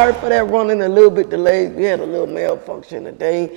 Sorry for that running a little bit delayed. We had a little malfunction today.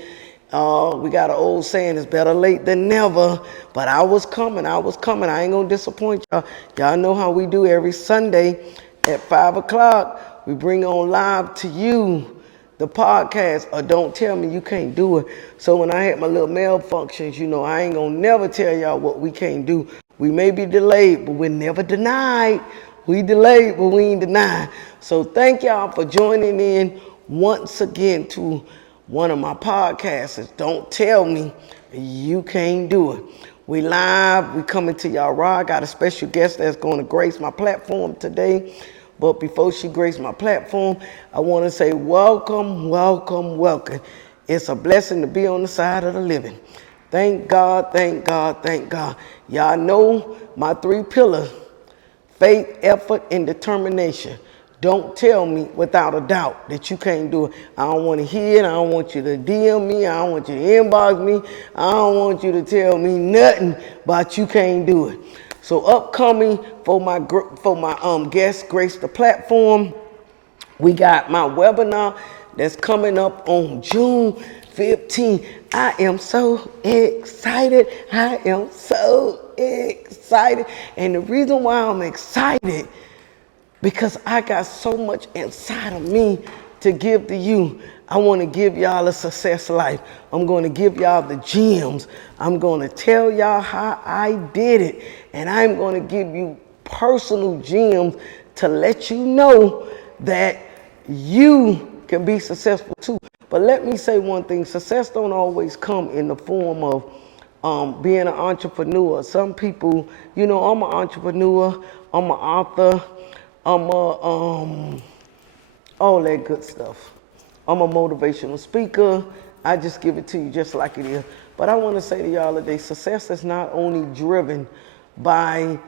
We got an old saying, it's better late than never. But I was coming. I ain't gonna disappoint y'all. Y'all know how we do every Sunday at 5 o'clock. We bring on live to you the podcast, or Don't Tell Me You Can't Do It. So when I had my little malfunctions, I ain't gonna never tell y'all what we can't do. We may be delayed, but we're never denied. We delayed, but we ain't denied. So thank y'all for joining in once again to one of my podcasts. Don't Tell Me You Can't Do It. We live, we coming to y'all raw. I got a special guest that's going to grace my platform today. But before she graced my platform, I want to say welcome, welcome, welcome. It's a blessing to be on the side of the living. Thank God, thank God, thank God. Y'all know my 3 pillars: faith, effort, and determination. Don't tell me without a doubt that you can't do it. I don't want to hear it. I don't want you to DM me. I don't want you to inbox me. I don't want you to tell me nothing about you can't do it. So upcoming for my guest grace the platform, we got my webinar that's coming up on June 15th. I am so excited. I am so excited. And the reason why I'm excited, because I got so much inside of me to give to you. I want to give y'all a success life. I'm going to give y'all the gems. I'm going to tell y'all how I did it. And I'm going to give you personal gems to let you know that you can be successful too. But let me say one thing. Success don't always come in the form of being an entrepreneur. Some people, I'm an entrepreneur. I'm an author. I'm all that good stuff. I'm a motivational speaker. I just give it to you just like it is. But I want to say to y'all today, success is not only driven by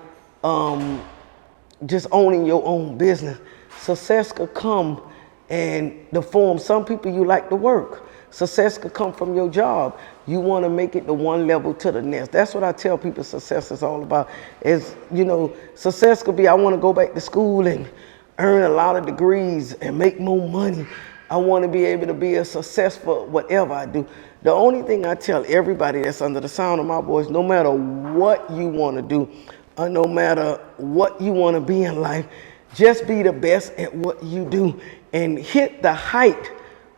just owning your own business. Success could come in the form, some people you like to work. Success could come from your job. You want to make it to one level to the next. That's what I tell people success is all about. Success could be, I want to go back to school and earn a lot of degrees and make more money. I want to be able to be a successful whatever I do. The only thing I tell everybody that's under the sound of my voice, no matter what you want to do, or no matter what you want to be in life, just be the best at what you do and hit the height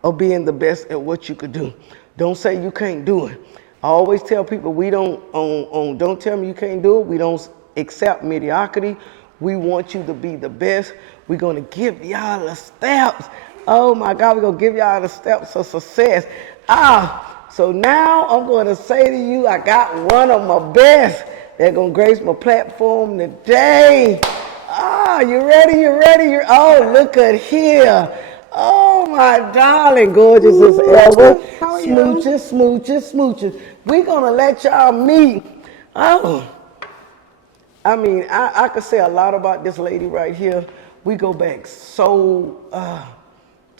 of being the best at what you could do. Don't say you can't do it. I always tell people we don't tell me you can't do it. We don't accept mediocrity. We want you to be the best. We're going to give y'all the steps. Oh my God, we're going to give y'all the steps of success. So now I'm going to say to you, I got one of my best that's going to grace my platform today. You ready? Oh, look at here. Oh, my darling, gorgeous as ever. How are you? Smooches. We're going to let y'all meet. Oh, I could say a lot about this lady right here. We go back so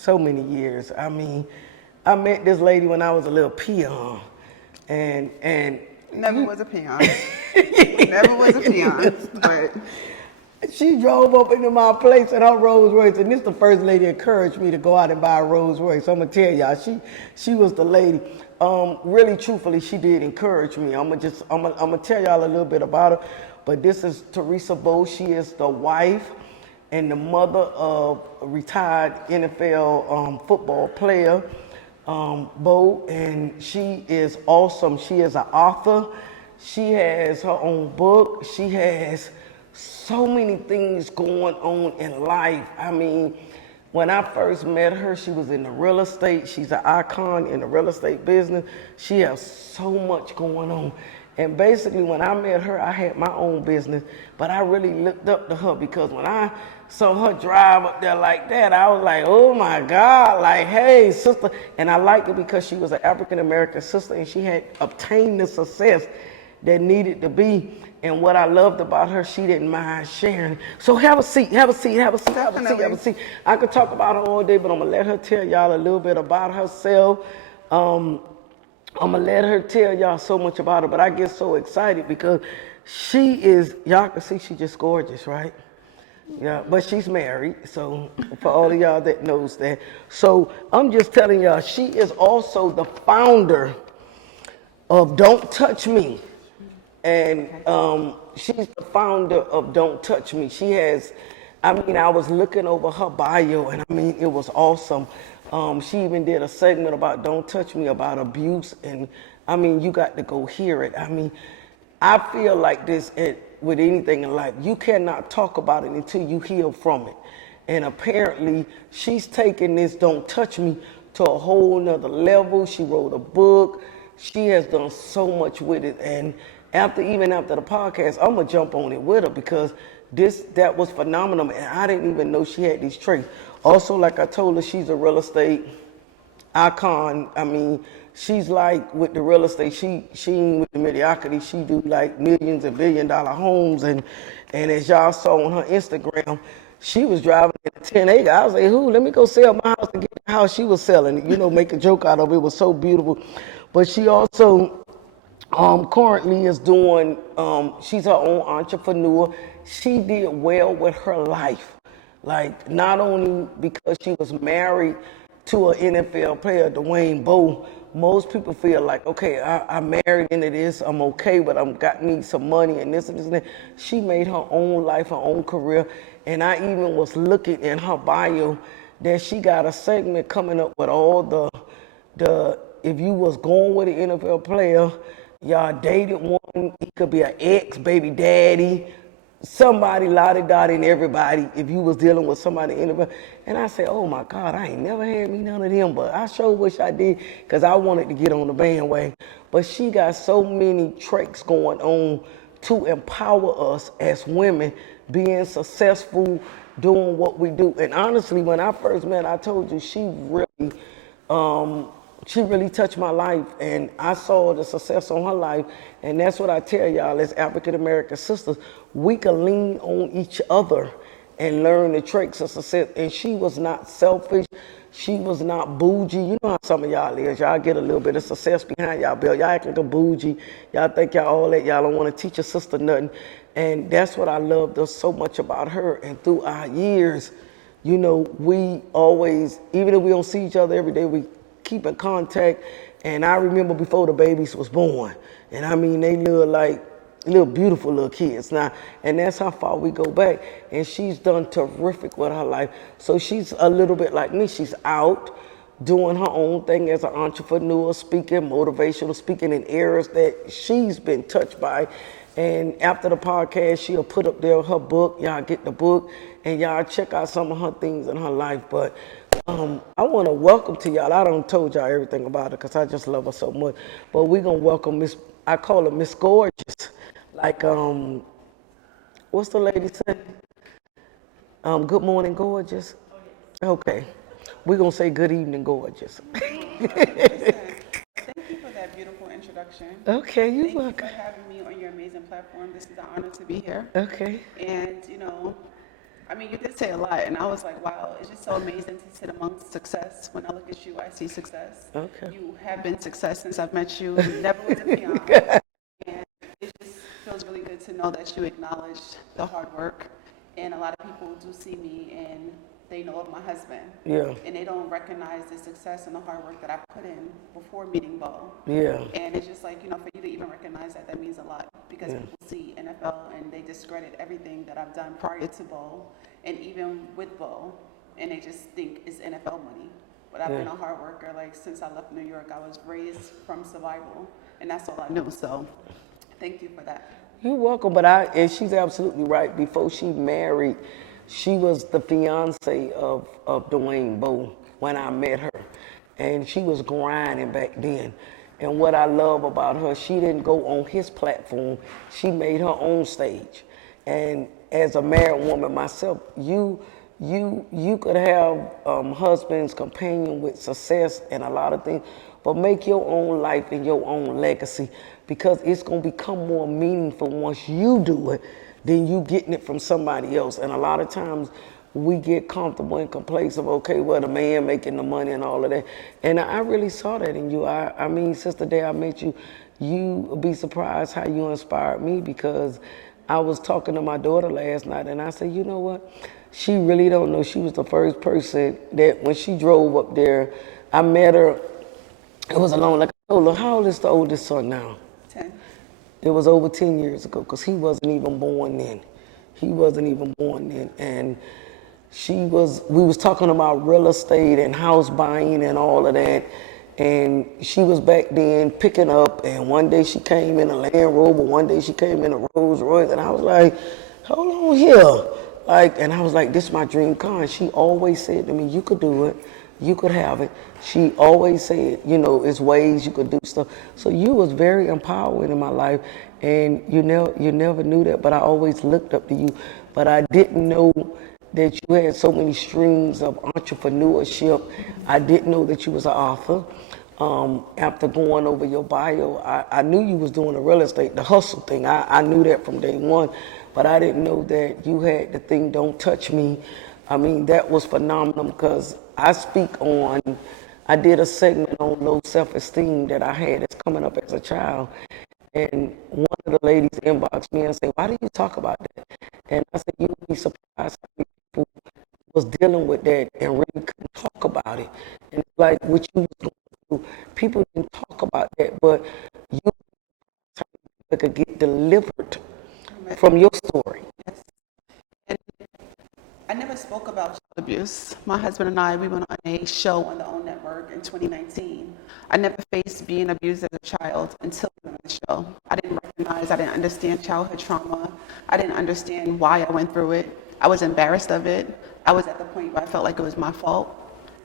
many years. I met this lady when I was a little peon. And Never was a peon. Never was a peon, but she drove up into my place in her Rolls Royce, and this the first lady encouraged me to go out and buy a Rolls Royce. I'm gonna tell y'all, she was the lady. Really, truthfully, she did encourage me. I'm gonna tell y'all a little bit about her. But this is Theresa Bowe. She is the wife and the mother of a retired NFL football player, Bowe, and she is awesome. She is an author. She has her own book. She has so many things going on in life. When I first met her, she was in the real estate. She's an icon in the real estate business. She has so much going on. And basically, when I met her, I had my own business, but I really looked up to her because when I saw her drive up there like that, I was like, oh my God, like, hey, sister. And I liked her because she was an African-American sister and she had obtained the success that needed to be. And what I loved about her, she didn't mind sharing. So have a seat. I could talk about her all day, but I'm going to let her tell y'all a little bit about herself. I'm going to let her tell y'all so much about her, but I get so excited because she is, y'all can see she's just gorgeous, right? Yeah, but she's married, so for all of y'all that knows that. So I'm just telling y'all, she is also the founder of Don't Touch Me. And she's the founder of Don't Touch Me. She has, I mean, I was looking over her bio, and I mean, it was awesome. She even did a segment about Don't Touch Me, about abuse, and I mean, you got to go hear it. I mean, I feel like this with anything in life, you cannot talk about it until you heal from it. And apparently, she's taken this Don't Touch Me to a whole nother level. She wrote a book. She has done so much with it. And even after the podcast, I'm going to jump on it with her because that was phenomenal. And I didn't even know she had these traits. Also, like I told her, she's a real estate icon. I mean, she's like with the real estate, she ain't with the mediocrity. She do like millions and $1 billion homes. And as y'all saw on her Instagram, she was driving in a 10 acre. I was like, who? Let me go sell my house to get the house she was selling. You know, make a joke out of it. It was so beautiful. But she also currently is doing, she's her own entrepreneur. She did well with her life. Like, not only because she was married to an NFL player, Bowe. Most people feel like, okay, I'm married into this, I'm okay, but I'm got me some money and this and this and that. She made her own life, her own career. And I even was looking in her bio that she got a segment coming up with all the if you was going with an NFL player, y'all dated one, he could be an ex, baby daddy, somebody, lottie dottie, and everybody, if you was dealing with somebody in the, and I said, oh my God, I ain't never had me none of them, but I sure wish I did, because I wanted to get on the bandwagon. But she got so many tricks going on to empower us as women, being successful, doing what we do. And honestly, when I first met her, I told you, she really touched my life, and I saw the success on her life. And that's what I tell y'all as African American sisters, we can lean on each other and learn the tricks of success. And she was not selfish. She was not bougie. You know how some of y'all is. Y'all get a little bit of success behind y'all belt. Y'all act like a bougie. Y'all think y'all all that. Y'all don't want to teach a sister nothing. And that's what I loved so much about her. And through our years, you know, we always, even if we don't see each other every day, we keep in contact. And I remember before the babies was born, and I mean, they look like little beautiful little kids now, and that's how far we go back. And she's done terrific with her life. So she's a little bit like me. She's out doing her own thing as an entrepreneur, speaking, motivational speaking in areas that she's been touched by. And after the podcast, she'll put up there her book. Y'all get the book, and y'all check out some of her things in her life. But I want to welcome to y'all. I done told y'all everything about her because I just love her so much. But we're going to welcome Miss, I call her Miss Gorgeous. Like, what's the lady say? Good morning, gorgeous. Okay. We're going to say good evening, gorgeous. Thank you for that beautiful introduction. Okay, you're welcome. Thank you for having me on your amazing platform. This is an honor to be here. Okay. And, you know, I mean, you did say a lot, and I was like, wow, it's just so amazing to sit amongst success. When I look at you, I see success. Okay. You have been success since I've met you. You never was a peon. And it just feels really good to know that you acknowledged the hard work. And a lot of people do see me, and they know of my husband. Yeah. And they don't recognize the success and the hard work that I put in before meeting Bowe. Yeah. And it's just like, you know, for you to even recognize that, that means a lot, because people see NFL and they discredit everything that I've done prior to Bowe and even with Bowe, and they just think it's NFL money. But I've been a hard worker. Like, since I left New York, I was raised from survival, and that's all I knew. So thank you for that. You're welcome, but and she's absolutely right. Before she married, she was the fiance of Bowe when I met her. And she was grinding back then. And what I love about her, she didn't go on his platform. She made her own stage. And as a married woman myself, you could have husbands, companion with success and a lot of things, but make your own life and your own legacy, because it's going to become more meaningful once you do it than you getting it from somebody else. And a lot of times we get comfortable and complacent of, okay, well, the man making the money and all of that. And I really saw that in you. I mean, since the day I met you, you be surprised how you inspired me, because I was talking to my daughter last night, and I said, you know what? She really don't know. She was the first person that when she drove up there, I met her. It was alone. Like I told her, how old is the oldest son now? 10. It was over 10 years ago because he wasn't even born then. He wasn't even born then. And we was talking about real estate and house buying and all of that. And she was back then picking up, and one day she came in a Land Rover, one day she came in a Rolls Royce, and I was like, hold on here. And I was like, this is my dream car. And she always said to me, you could do it. You could have it. She always said, it's ways you could do stuff. So you was very empowering in my life, and you never knew that, but I always looked up to you. But I didn't know that you had so many streams of entrepreneurship. I didn't know that you was an author. After going over your bio, I knew you was doing the real estate, the hustle thing. I knew that from day one, but I didn't know that you had the thing, Don't Touch Me. I mean, that was phenomenal because I did a segment on low self-esteem that I had as coming up as a child. And one of the ladies inboxed me and said, why do you talk about that? And I said, you'd be surprised how many people was dealing with that and really couldn't talk about it. And it's like what you was going through, people didn't talk about that, but you could get delivered from your story. Yes. And I never spoke about child abuse. My husband and I, we went on a show on the OWN network in 2019. I never faced being abused as a child until we went on the show. I didn't understand childhood trauma. I didn't understand why I went through it. I was embarrassed of it. I was at the point where I felt like it was my fault.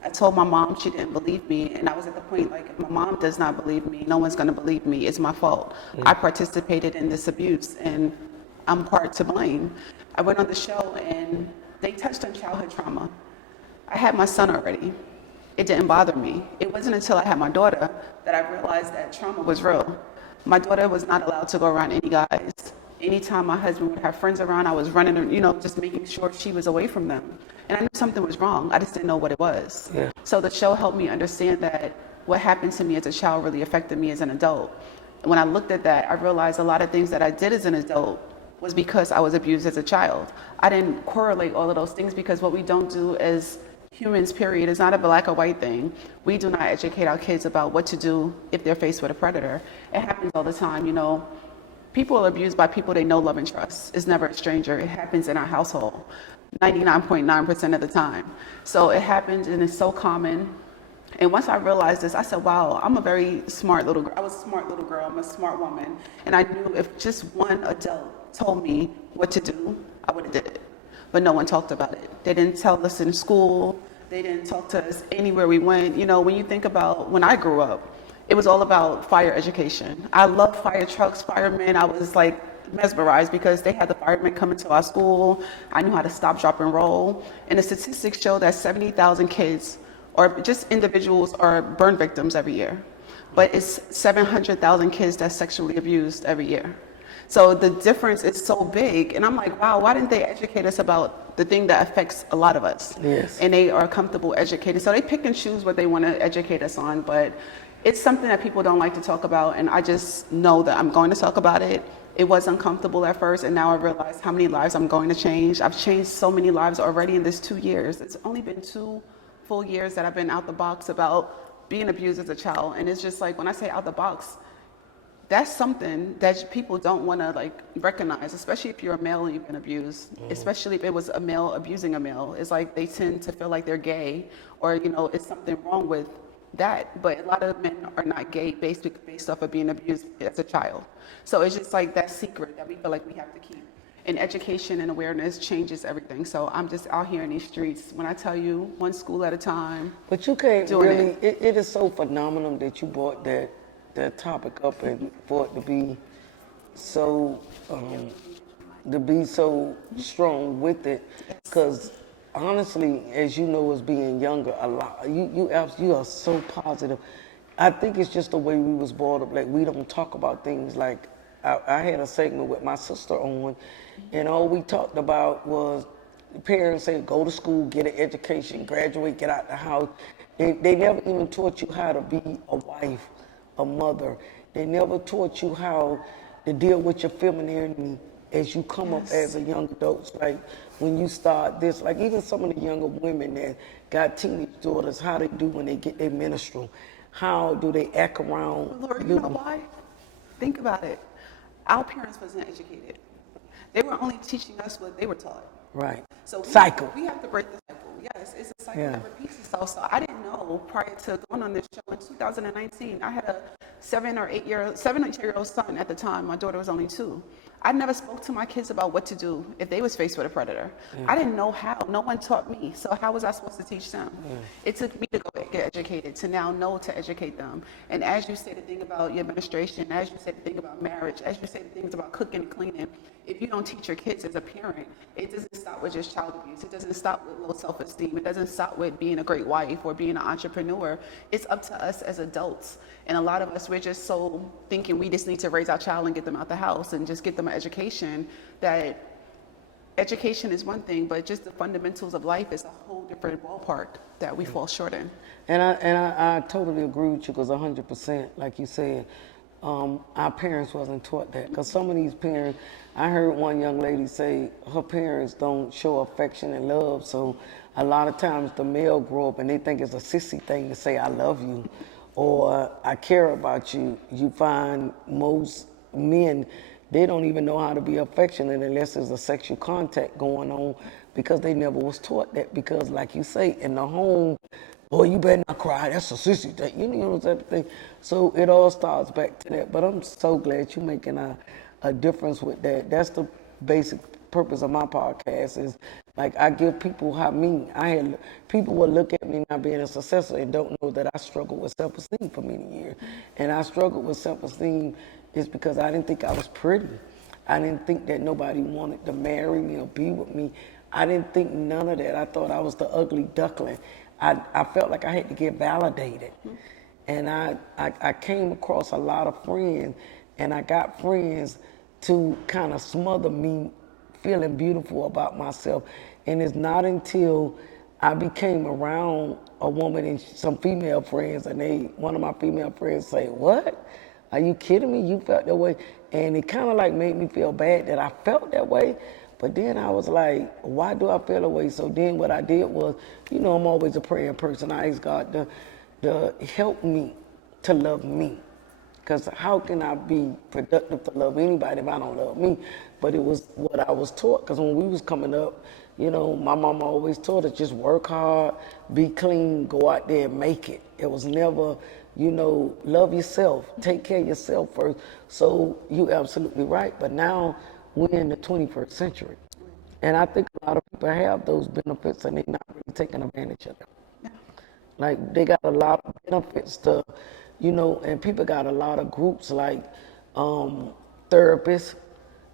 I told my mom, she didn't believe me, and I was at the point like, if my mom does not believe me, no one's gonna believe me, it's my fault. I participated in this abuse, and I'm part to blame. I went on the show, and they touched on childhood trauma. I had my son already. It didn't bother me. It wasn't until I had my daughter that I realized that trauma was real. My daughter was not allowed to go around any guys. Anytime my husband would have friends around, I was running, just making sure she was away from them. And I knew something was wrong. I just didn't know what it was. Yeah. So the show helped me understand that what happened to me as a child really affected me as an adult. And when I looked at that, I realized a lot of things that I did as an adult was because I was abused as a child. I didn't correlate all of those things because what we don't do as humans, period, is not a black or white thing. We do not educate our kids about what to do if they're faced with a predator. It happens all the time, People are abused by people they know, love, and trust. It's never a stranger. It happens in our household 99.9% of the time. So it happens, and it's so common. And once I realized this, I said, wow, I'm a very smart little girl. I was a smart little girl. I'm a smart woman. And I knew if just one adult told me what to do, I would have did it. But no one talked about it. They didn't tell us in school. They didn't talk to us anywhere we went. When you think about when I grew up, it was all about fire education. I loved fire trucks, firemen. I was like mesmerized because they had the firemen coming to our school. I knew how to stop, drop, and roll. And the statistics show that 70,000 kids or just individuals are burn victims every year. But it's 700,000 kids that's sexually abused every year. So the difference is so big. And I'm like, wow, why didn't they educate us about the thing that affects a lot of us? Yes. And they are comfortable educated. So they pick and choose what they want to educate us on. But it's something that people don't like to talk about, and I just know that I'm going to talk about it. It was uncomfortable at first, and now I realize how many lives I'm going to change. I've changed so many lives already in this 2 years. It's only been 2 full years that I've been out the box about being abused as a child, and it's just like when I say out the box, that's something that people don't want to recognize, especially if you're a male and you've been abused, especially if it was a male abusing a male. It's like they tend to feel like they're gay or, it's something wrong with that, but a lot of men are not gay based off of being abused as a child. So it's just like that secret that we feel like we have to keep. And education and awareness changes everything. So I'm just out here in these streets. When I tell you, one school at a time. But you can't really, it is so phenomenal that you brought that topic up and for it to be so, strong with it. Because honestly, as you know, as being younger, a lot you are so positive. I think it's just the way we was brought up. Like we don't talk about things like I had a segment with my sister on, and all we talked about was parents say go to school, get an education, graduate, get out the house. They never even taught you how to be a wife, a mother. They never taught you how to deal with your femininity as you come up Yes. as a young adult. Like when you start this, like even some of the younger women that got teenage daughters, how they do when they get their menstrual, how do they act around? But Lori, you know why? Think about it. Our parents wasn't educated. They were only teaching us what they were taught. Right. So Cycle. we have to break the cycle. Yes, it's a cycle Yeah. that repeats itself. So I didn't know prior to going on this show in 2019. I had a 7-8-year-old son at the time. My daughter was only 2. I never spoke to my kids about what to do if they was faced with a predator. I didn't know how. No one taught me. So how was I supposed to teach them? It took me to go get educated to now know to educate them. And as you say the thing about your administration, as you say the thing about marriage, as you say the things about cooking and cleaning, if you don't teach your kids as a parent, it doesn't stop with just child abuse. It doesn't stop with low self-esteem. It doesn't stop with being a great wife or being an entrepreneur. It's up to us as adults. And a lot of us, we're just so thinking we just need to raise our child and get them out the house and just get them an education, that education is one thing, but just the fundamentals of life is a whole different ballpark that we fall short in. And I totally agree with you because 100%, like you said, our parents wasn't taught that. Because some of these parents, I heard one young lady say her parents don't show affection and love. So a lot of times the male grow up and they think it's a sissy thing to say I love you or I care about you. You find most men, they don't even know how to be affectionate unless there's a sexual contact going on because they never was taught that. Because like you say, in the home, boy, you better not cry. That's a sissy thing. You know what I'm saying? So it all starts back to that. But I'm so glad you're making a difference with that. That's the basic purpose of my podcast is like I give people people will look at me not being a successor and don't know that I struggled with self-esteem for many years. And I struggled with self-esteem is because I didn't think I was pretty. I didn't think that nobody wanted to marry me or be with me. I didn't think none of that. I thought I was the ugly duckling. I felt like I had to get validated. And I came across a lot of friends, and I got friends to kind of smother me feeling beautiful about myself. And it's not until I became around a woman and some female friends, and one of my female friends say, "What? Are you kidding me? You felt that way?" And it kind of like made me feel bad that I felt that way. But then I was like, why do I feel that way? So then what I did was, I'm always a praying person. I asked God to help me to love me. Because how can I be productive to love anybody if I don't love me? But it was what I was taught. Because when we was coming up, my mama always taught us just work hard, be clean, go out there and make it. It was never, love yourself, take care of yourself first. So you're absolutely right. But now we're in the 21st century. And I think a lot of people have those benefits and they're not really taking advantage of them. Like they got a lot of benefits to, and people got a lot of groups like therapists,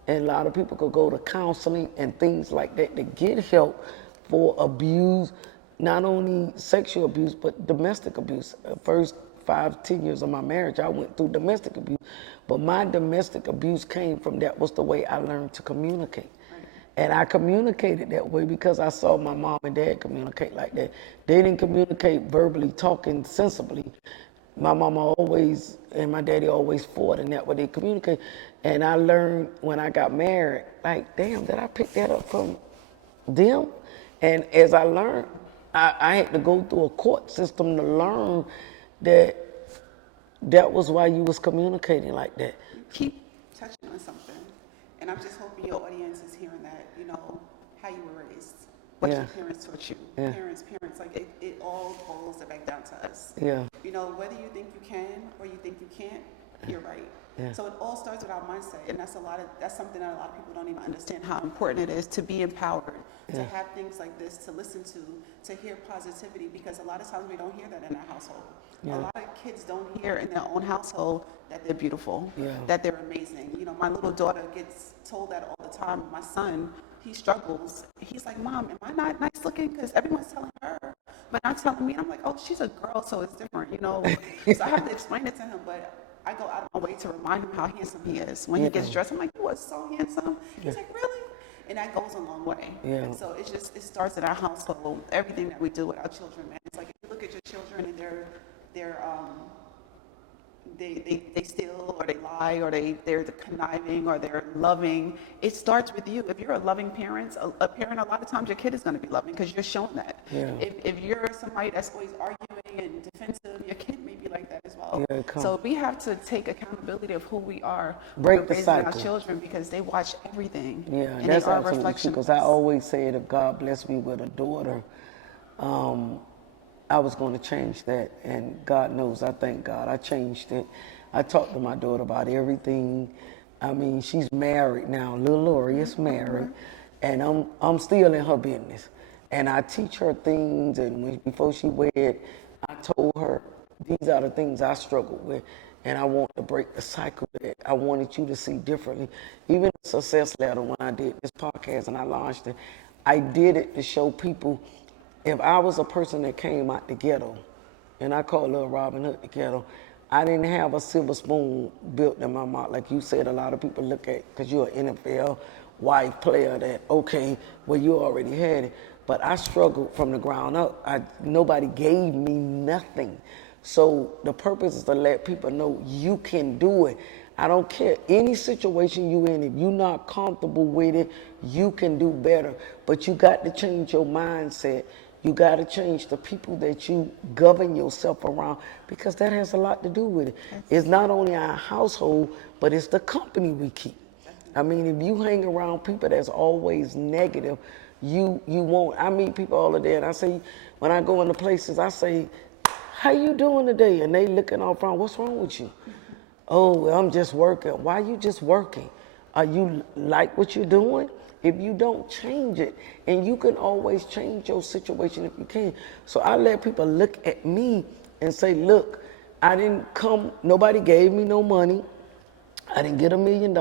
and a lot of people could go to counseling and things like that to get help for abuse, not only sexual abuse, but domestic abuse. First 5-10 years of my marriage, I went through domestic abuse, but my domestic abuse came from that was the way I learned to communicate. And I communicated that way because I saw my mom and dad communicate like that. They didn't communicate verbally, talking sensibly. My mama always and my daddy always fought, and that way they communicate. And I learned when I got married, like, damn, did I pick that up from them? And as I learned, I had to go through a court system to learn that was why you was communicating like that. You keep touching on something, and I'm just hoping your audience is hearing that, how you were raised, what your parents taught you, parents, like it all boils back down to us. Yeah. Whether you think you can or you think you can't, you're right. Yeah. So it all starts with our mindset, and that's something that a lot of people don't even understand how important it is to be empowered, to have things like this, to listen to hear positivity, because a lot of times we don't hear that in our household. A lot of kids don't hear in their own household that they're beautiful, that they're amazing. My little daughter gets told that all the time. My son, he struggles. He's like, "Mom, am I not nice looking?" Because everyone's telling her, but not telling me. And I'm like, "Oh, she's a girl, so it's different, So I have to explain it to him, but I go out of my way to remind him how handsome he is. When he gets dressed, I'm like, "You are so handsome." He's like, "Really?" And that goes a long way. And so it starts in our household. Everything that we do with our children, man. It's like if you look at your children and they're they steal or they lie or they're conniving or they're loving. It starts with you. If you're a loving parent, a parent, a lot of times your kid is going to be loving because you're showing that. Yeah. If you're somebody that's always arguing and defensive, your kid may be like that as well. Yeah, so we have to take accountability of who we are Break when the we're raising cycle. our children because they watch everything. Yeah, and that's they are a absolutely reflection true. of Because I us. always said, if God blessed me with a daughter, I was going to change that. And God knows, I thank God, I changed it. I talked to my daughter about everything. I mean, she's married now. Little Lori is married, and I'm still in her business. And I teach her things. And before she wed, I told her these are the things I struggled with, and I want to break the cycle that I wanted you to see differently. Even the success letter, when I did this podcast and I launched it, I did it to show people if I was a person that came out the ghetto, and I call Little Robin Hood the ghetto, I didn't have a silver spoon built in my mouth. Like you said, a lot of people look at, because you're an NFL wife player, that, okay, well, you already had it. But I struggled from the ground up. Nobody gave me nothing. So the purpose is to let people know you can do it. I don't care any situation you in, if you're not comfortable with it, you can do better. But you got to change your mindset. You got to change the people that you govern yourself around, because that has a lot to do with it. It's not only our household, but it's the company we keep. I mean, if you hang around people that's always negative, you won't. I meet people all the day, and I say, when I go into places, I say, how you doing today? And they looking all around, what's wrong with you? Oh, well, I'm just working. Why you just working? Are you like what you're doing? If you don't change it, and you can always change your situation if you can. So I let people look at me and say, look, I didn't come, nobody gave me no money. I didn't get $1 million.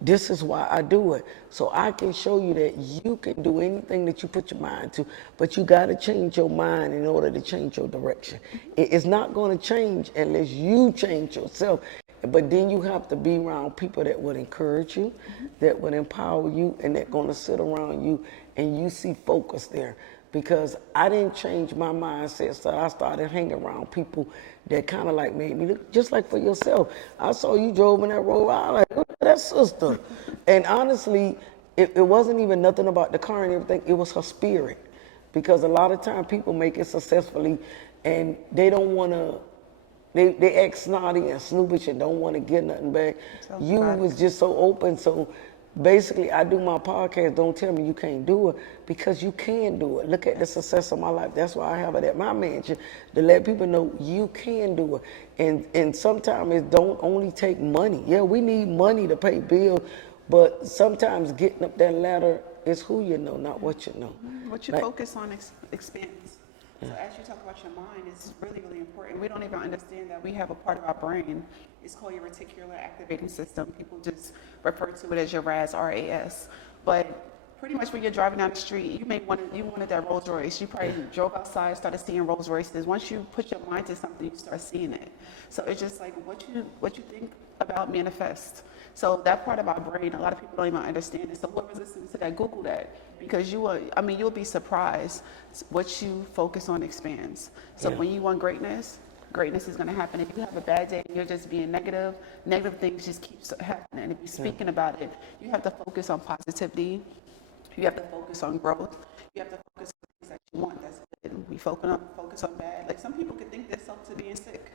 This is why I do it. So I can show you that you can do anything that you put your mind to, but you got to change your mind in order to change your direction. It's not going to change unless you change yourself. But then you have to be around people that would encourage you, that would empower you, and that going to sit around you and you see focus there. Because I didn't change my mindset, so I started hanging around people that kind of like made me look just like for yourself. I saw you drove in that road, I was like, look at that sister. And honestly, it wasn't even nothing about the car and everything, it was her spirit. Because a lot of time people make it successfully and they don't want to, they act snotty and snoopish and don't want to get nothing back. You was just so open. So basically, I do my podcast, Don't Tell Me You Can't Do It, because you can do it. Look at the success of my life. That's why I have it at my mansion, to let people know you can do it. And sometimes it don't only take money. Yeah, we need money to pay bills, but sometimes getting up that ladder is who you know, not what you know. What you focus on expands. So as you talk about your mind, it's really, really important. We don't even understand that we have a part of our brain. It's called your reticular activating system. People just refer to it as your RAS, R-A-S. But pretty much when you're driving down the street, you wanted that Rolls Royce. You probably drove outside, started seeing Rolls Royces. Once you put your mind to something, you start seeing it. So it's just like what you think about manifest. So that part of our brain, a lot of people don't even understand it. So whoever's listening to that, Google that. Because you'll be surprised what you focus on expands. So when you want greatness is going to happen. If you have a bad day and you're just being negative things just keep happening. And if you're speaking about it, you have to focus on positivity. You have to focus on growth. You have to focus on things that you want. That's good. We focus on bad. Like some people could think themselves to being sick.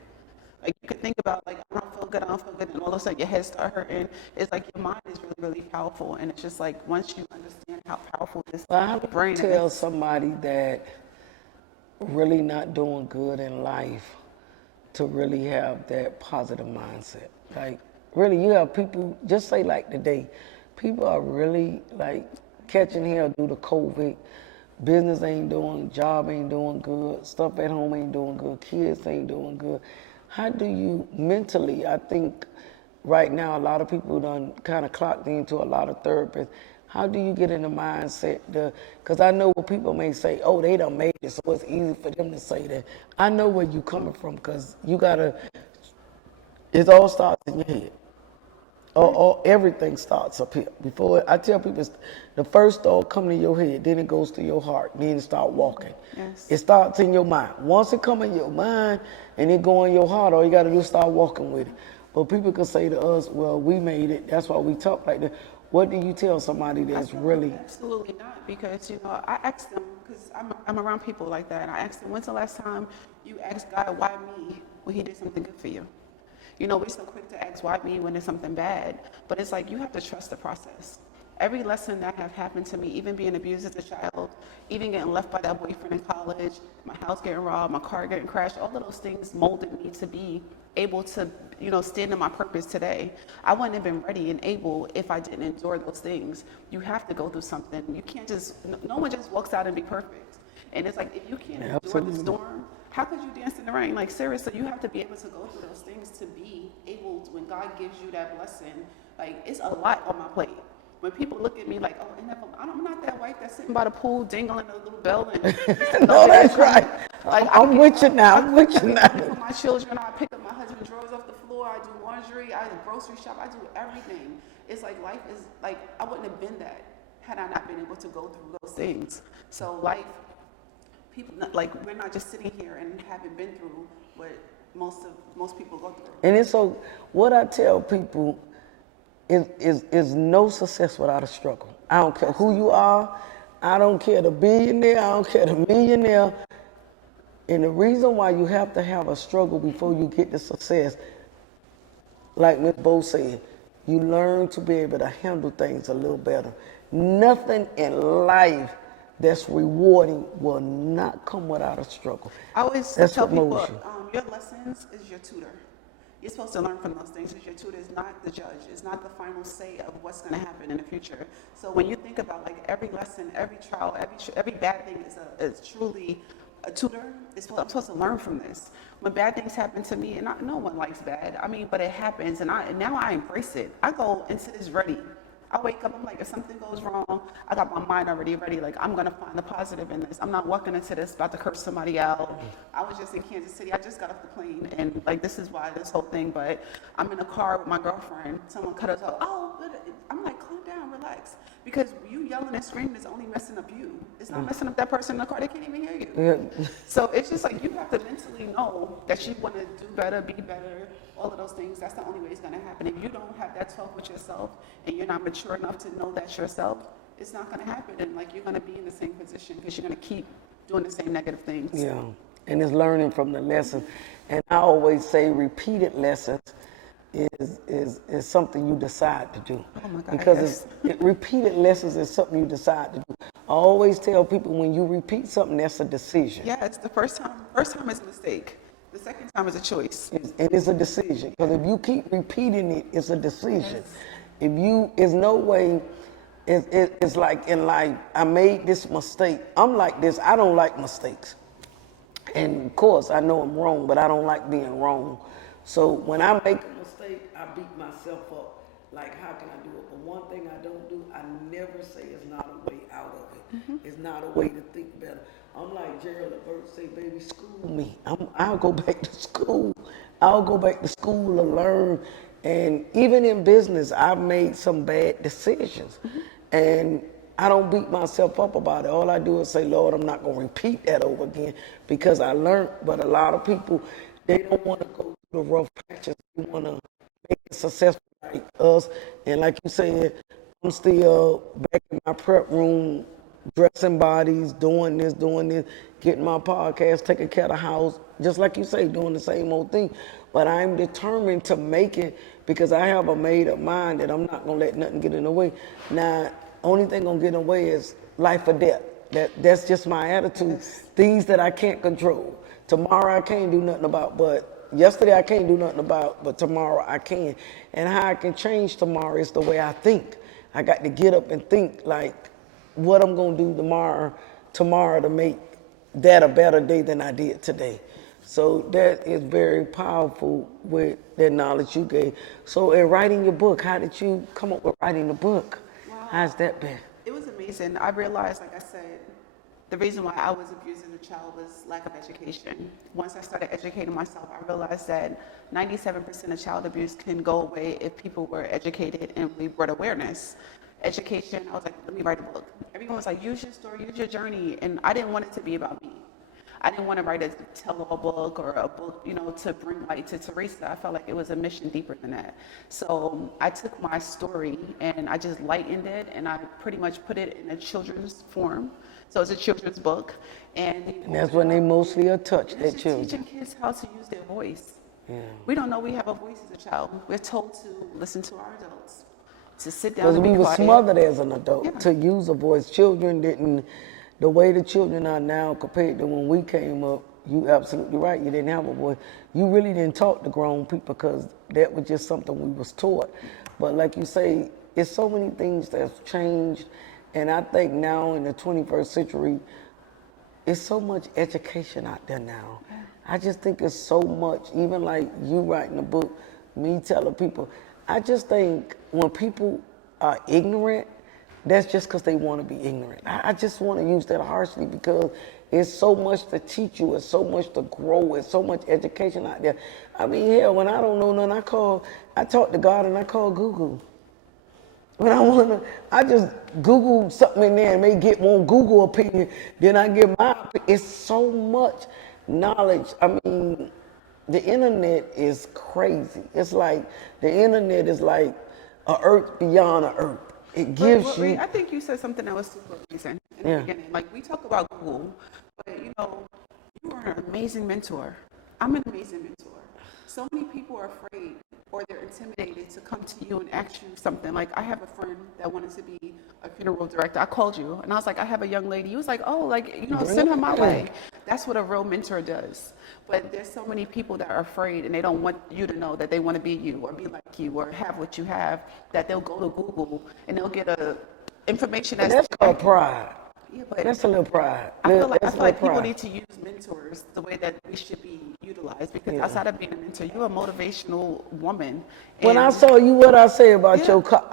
Like you could think about like, I don't feel good, and all of a sudden your head start hurting. It's like your mind is really, really powerful. And it's just like, once you understand how powerful this brain is. Tell somebody that really not doing good in life to really have that positive mindset. Like, really, you have people, just say like today, people are really like catching hell due to COVID. Business ain't doing, job ain't doing good, stuff at home ain't doing good, kids ain't doing good. How do you mentally, I think right now a lot of people done kind of clocked into a lot of therapists. How do you get in the mindset? Because I know what people may say, oh, they done made it, so it's easy for them to say that. I know where you coming from, because you gotta, it all starts in your head. Or everything starts up here. Before I tell people, the first thought come to your head, then it goes to your heart, then it start walking. Yes. It starts in your mind. Once it come in your mind and it go in your heart, all you got to do is start walking with it. But people could say to us, well, we made it. That's why we talk like that. What do you tell somebody that's really... Absolutely not, because, I asked them, because I'm around people like that, and I asked them, when's the last time you asked God, why me, when he did something good for you? We're so quick to ask why me when there's something bad, but it's like you have to trust the process. Every lesson that have happened to me, even being abused as a child, even getting left by that boyfriend in college, my house getting robbed, my car getting crashed, all of those things molded me to be able to, stand in my purpose today. I wouldn't have been ready and able if I didn't endure those things. You have to go through something. You can't no one just walks out and be perfect. And it's like, if you can't endure the storm, how could you dance in the rain? Like, seriously, you have to be able to go through those things to be able to, when God gives you that blessing, like, it's a lot on my plate. When people look at me like, oh, I'm not that wife that's sitting by the pool dangling a little bell and no, that's right. Like, I'm with you now. I'm with you now. For my children, I pick up my husband's drawers off the floor. I do laundry. I grocery shop. I do everything. It's like life is like I wouldn't have been that had I not been able to go through those things. So life, people like we're not just sitting here and haven't been through what most people go through. And it's so what I tell people is no success without a struggle. I don't care who you are. I don't care the billionaire. I don't care the millionaire. And the reason why you have to have a struggle before you get the success, like Ms. Bowe said, you learn to be able to handle things a little better. Nothing in life that's rewarding will not come without a struggle. I always tell people, your lessons is your tutor. You're supposed to learn from those things because your tutor is not the judge. It's not the final say of what's going to happen in the future. So when you think about like every lesson, every trial, every bad thing is truly a tutor. I'm supposed to learn from this. When bad things happen to me, and no one likes bad. But it happens, and now I embrace it. I go into this ready. I wake up, I'm like, if something goes wrong, I got my mind already ready. Like, I'm going to find the positive in this. I'm not walking into this about to curse somebody out. I was just in Kansas City. I just got off the plane, and, like, this is why this whole thing. But I'm in a car with my girlfriend. Someone cut us off. I'm like, calm down, relax. Because you yelling and screaming is only messing up you. It's not messing up that person in the car. They can't even hear you. Yeah. So it's just like you have to mentally know that you want to do better, be better, all of those things. That's the only way it's going to happen. If you don't have that talk with yourself and you're not mature enough to know that yourself, it's not going to happen. And like you're going to be in the same position because you're going to keep doing the same negative things. Yeah, and it's learning from the lessons. And I always say repeated lessons is something you decide to do. Oh my God, because repeated lessons is something you decide to do. I always tell people when you repeat something, that's a decision. Yeah, it's the first time is a mistake. The second time is a choice. And it's a decision. Because if you keep repeating it, it's a decision. Yes. There's no way, it's like in life, I made this mistake. I'm like this, I don't like mistakes. And of course, I know I'm wrong, but I don't like being wrong. So when I make a mistake, I beat myself up. Like, how can I do it? But one thing I don't do, I never say it's not a way out of it. Mm-hmm. It's not a way to think better. I'm like Gerald Levert say, baby, school me. I'll go back to school. I'll go back to school to learn. And even in business, I've made some bad decisions. Mm-hmm. And I don't beat myself up about it. All I do is say, Lord, I'm not going to repeat that over again because I learned. But a lot of people, they don't want to go through the rough patches. They want to make it successful like us. And like you said, I'm still back in my prep room, dressing bodies, doing this, getting my podcast, taking care of the house, just like you say, doing the same old thing. But I'm determined to make it because I have a made-up mind that I'm not going to let nothing get in the way. Now, only thing going to get in the way is life or death. That's just my attitude. Yes. Things that I can't control. Tomorrow I can't do nothing about, but yesterday I can't do nothing about, but tomorrow I can. And how I can change tomorrow is the way I think. I got to get up and think like what I'm going to do tomorrow to make that a better day than I did today. So that is very powerful with that knowledge you gave. So in writing your book, how did you come up with writing the book? Wow. How's that been? It was amazing. I realized, like I said, The reason why I was abused as a child was lack of education. Once I started educating myself, I realized that 97% of child abuse can go away if people were educated and we brought awareness. Education, I was like, let me write a book. Everyone was like, use your story, use your journey. And I didn't want it to be about me. I didn't want to write a tell-all book or a book, to bring light to Theresa. I felt like it was a mission deeper than that. So I took my story and I just lightened it and I pretty much put it in a children's form. So it's a children's book. And that's when they mostly are touched, their just children. teaching kids how to use their voice. Yeah. We don't know we have a voice as a child. We're told to listen to our adults, to sit down Because and be we were quiet. smothered as an adult Yeah. to use a voice. Children didn't, the way the children are now compared to when we came up, you absolutely right, you didn't have a voice. You really didn't talk to grown people because that was just something we was taught. But like you say, it's so many things that's changed. And I think now in the 21st century, it's so much education out there now. I just think it's so much, even like you writing a book, me telling people, I just think when people are ignorant, that's just because they want to be ignorant. I just want to use that harshly because it's so much to teach you, it's so much to grow, it's so much education out there. I mean, hell, when I don't know nothing, I talk to God and I call Google. When I just Google something in there and may get one Google opinion, then I get my opinion. It's so much knowledge. I mean, the internet is crazy. It's like, the internet is like a earth beyond a earth. It gives you. I think you said something that was super amazing in the beginning. Like, we talk about Google, but you are an amazing mentor. I'm an amazing mentor. So many people are afraid or they're intimidated to come to you and ask you something. Like, I have a friend that wanted to be a funeral director. I called you and I was like, I have a young lady. He was like, oh, send her my way. That's what a real mentor does. But there's so many people that are afraid and they don't want you to know that they want to be you or be like you or have what you have, that they'll go to Google and they'll get information That's called pride. Yeah, but that's a little pride. I feel like people need to use mentors the way that we should be utilized because outside of being a mentor, you're a motivational woman. When I saw you, what I say about your car,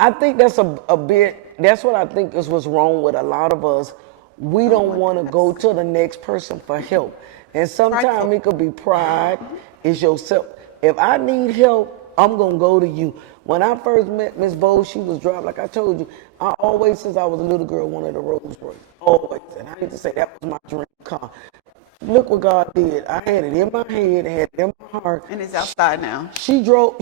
I think that's a bit, that's what I think is what's wrong with a lot of us. We don't want to go to the next person for help. And sometimes it could be pride, it's yourself. If I need help, I'm going to go to you. When I first met Miss Bowe, she was driving, like I told you, I always, since I was a little girl, wanted a Rolls Royce. Always. And I need to say that was my dream car. Look what God did. I had it in my head, I had it in my heart. And it's outside now. She drove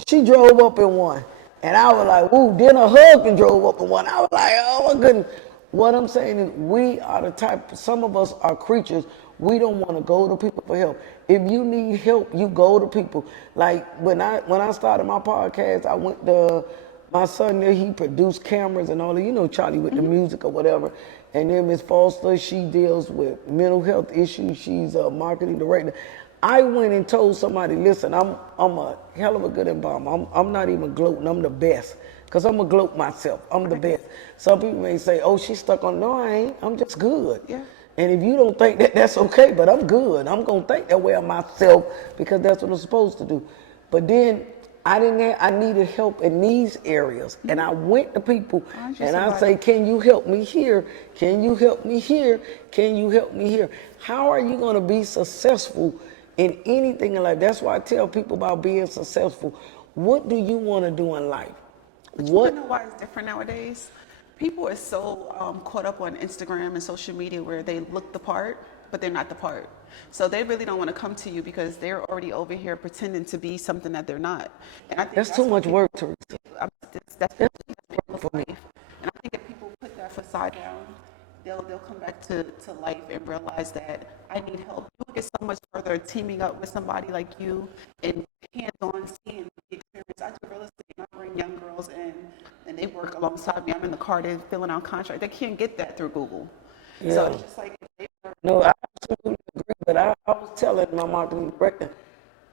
up in one. And I was like, ooh, then her husband drove up in one. I was like, oh my goodness. What I'm saying is we are the type, some of us are creatures, we don't want to go to people for help. If you need help, you go to people. Like when I started my podcast, I went to my son there, he produced cameras and all that, Charlie with the music or whatever. And then Miss Foster, she deals with mental health issues. She's a marketing director. I went and told somebody, listen, I'm a hell of a good embalmer. I'm not even gloating, I'm the best. Because I'm going to gloat myself. I'm the best. Some people may say, oh, she's stuck on, no, I ain't. I'm just good. Yeah. And if you don't think that, that's okay, but I'm good. I'm going to think that way of myself because that's what I'm supposed to do. But then I needed help in these areas. And I went to people and I say, can you help me here? Can you help me here? Can you help me here? How are you going to be successful in anything in life? That's why I tell people about being successful. What do you want to do in life? But you know why it's different nowadays? People are so caught up on Instagram and social media where they look the part, but they're not the part. So they really don't want to come to you because they're already over here pretending to be something that they're not. And I think that's too much work, Theresa. That's for me. And I think if people put that facade down, they'll come back to life and realize that I need help. You will get so much further teaming up with somebody like you and hands-on seeing the experience. I do real estate and I bring young girls in and they work alongside me. I'm in the car, they're filling out contracts. They can't get that through Google. Yeah. So it's just like no, I absolutely agree. But I was telling my marketing director,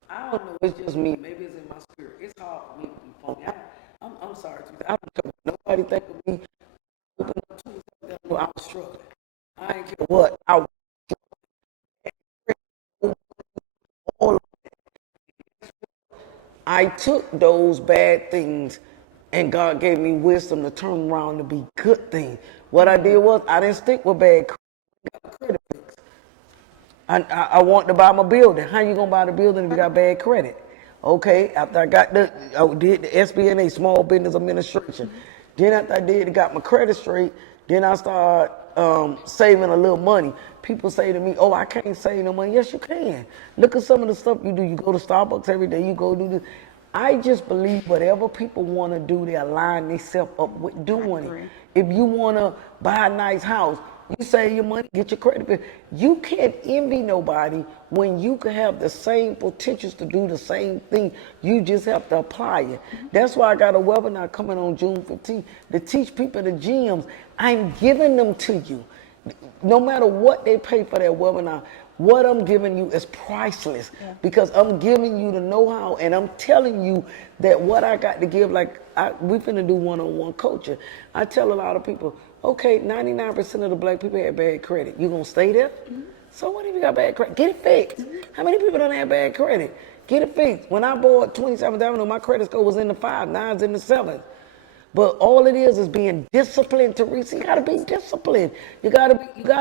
I don't know, it's just me. Maybe it's in my spirit. It's hard for me to be phony. I'm sorry. I don't care what nobody think of me. Open up to I was struggling. I didn't care what. I was struggling. I took those bad things and God gave me wisdom to turn around to be good things. What I did was I didn't stick with bad I want to buy my building. How you gonna buy the building if you got bad credit? Okay, after I did the SBNA, Small Business Administration. Then after I got my credit straight, then I started saving a little money. People say to me, oh, I can't save no money. Yes, you can. Look at some of the stuff you do. You go to Starbucks every day. You go do this. I just believe whatever people want to do, they align themselves up with doing it. If you want to buy a nice house, you save your money, get your credit bill. You can't envy nobody when you can have the same potentials to do the same thing. You just have to apply it. That's why I got a webinar coming on June 15th to teach people the gems. I'm giving them to you. No matter what they pay for that webinar, what I'm giving you is priceless because I'm giving you the know-how and I'm telling you that what I got to give, we finna do one-on-one coaching. I tell a lot of people, okay, 99% of the black people have bad credit. You gonna stay there? So what if you got bad credit? Get it fixed. How many people don't have bad credit? Get it fixed. When I bought 27th Avenue, my credit score was in the 5, 9's in the 7th. But all it is being disciplined, Theresa. You gotta be disciplined. You gotta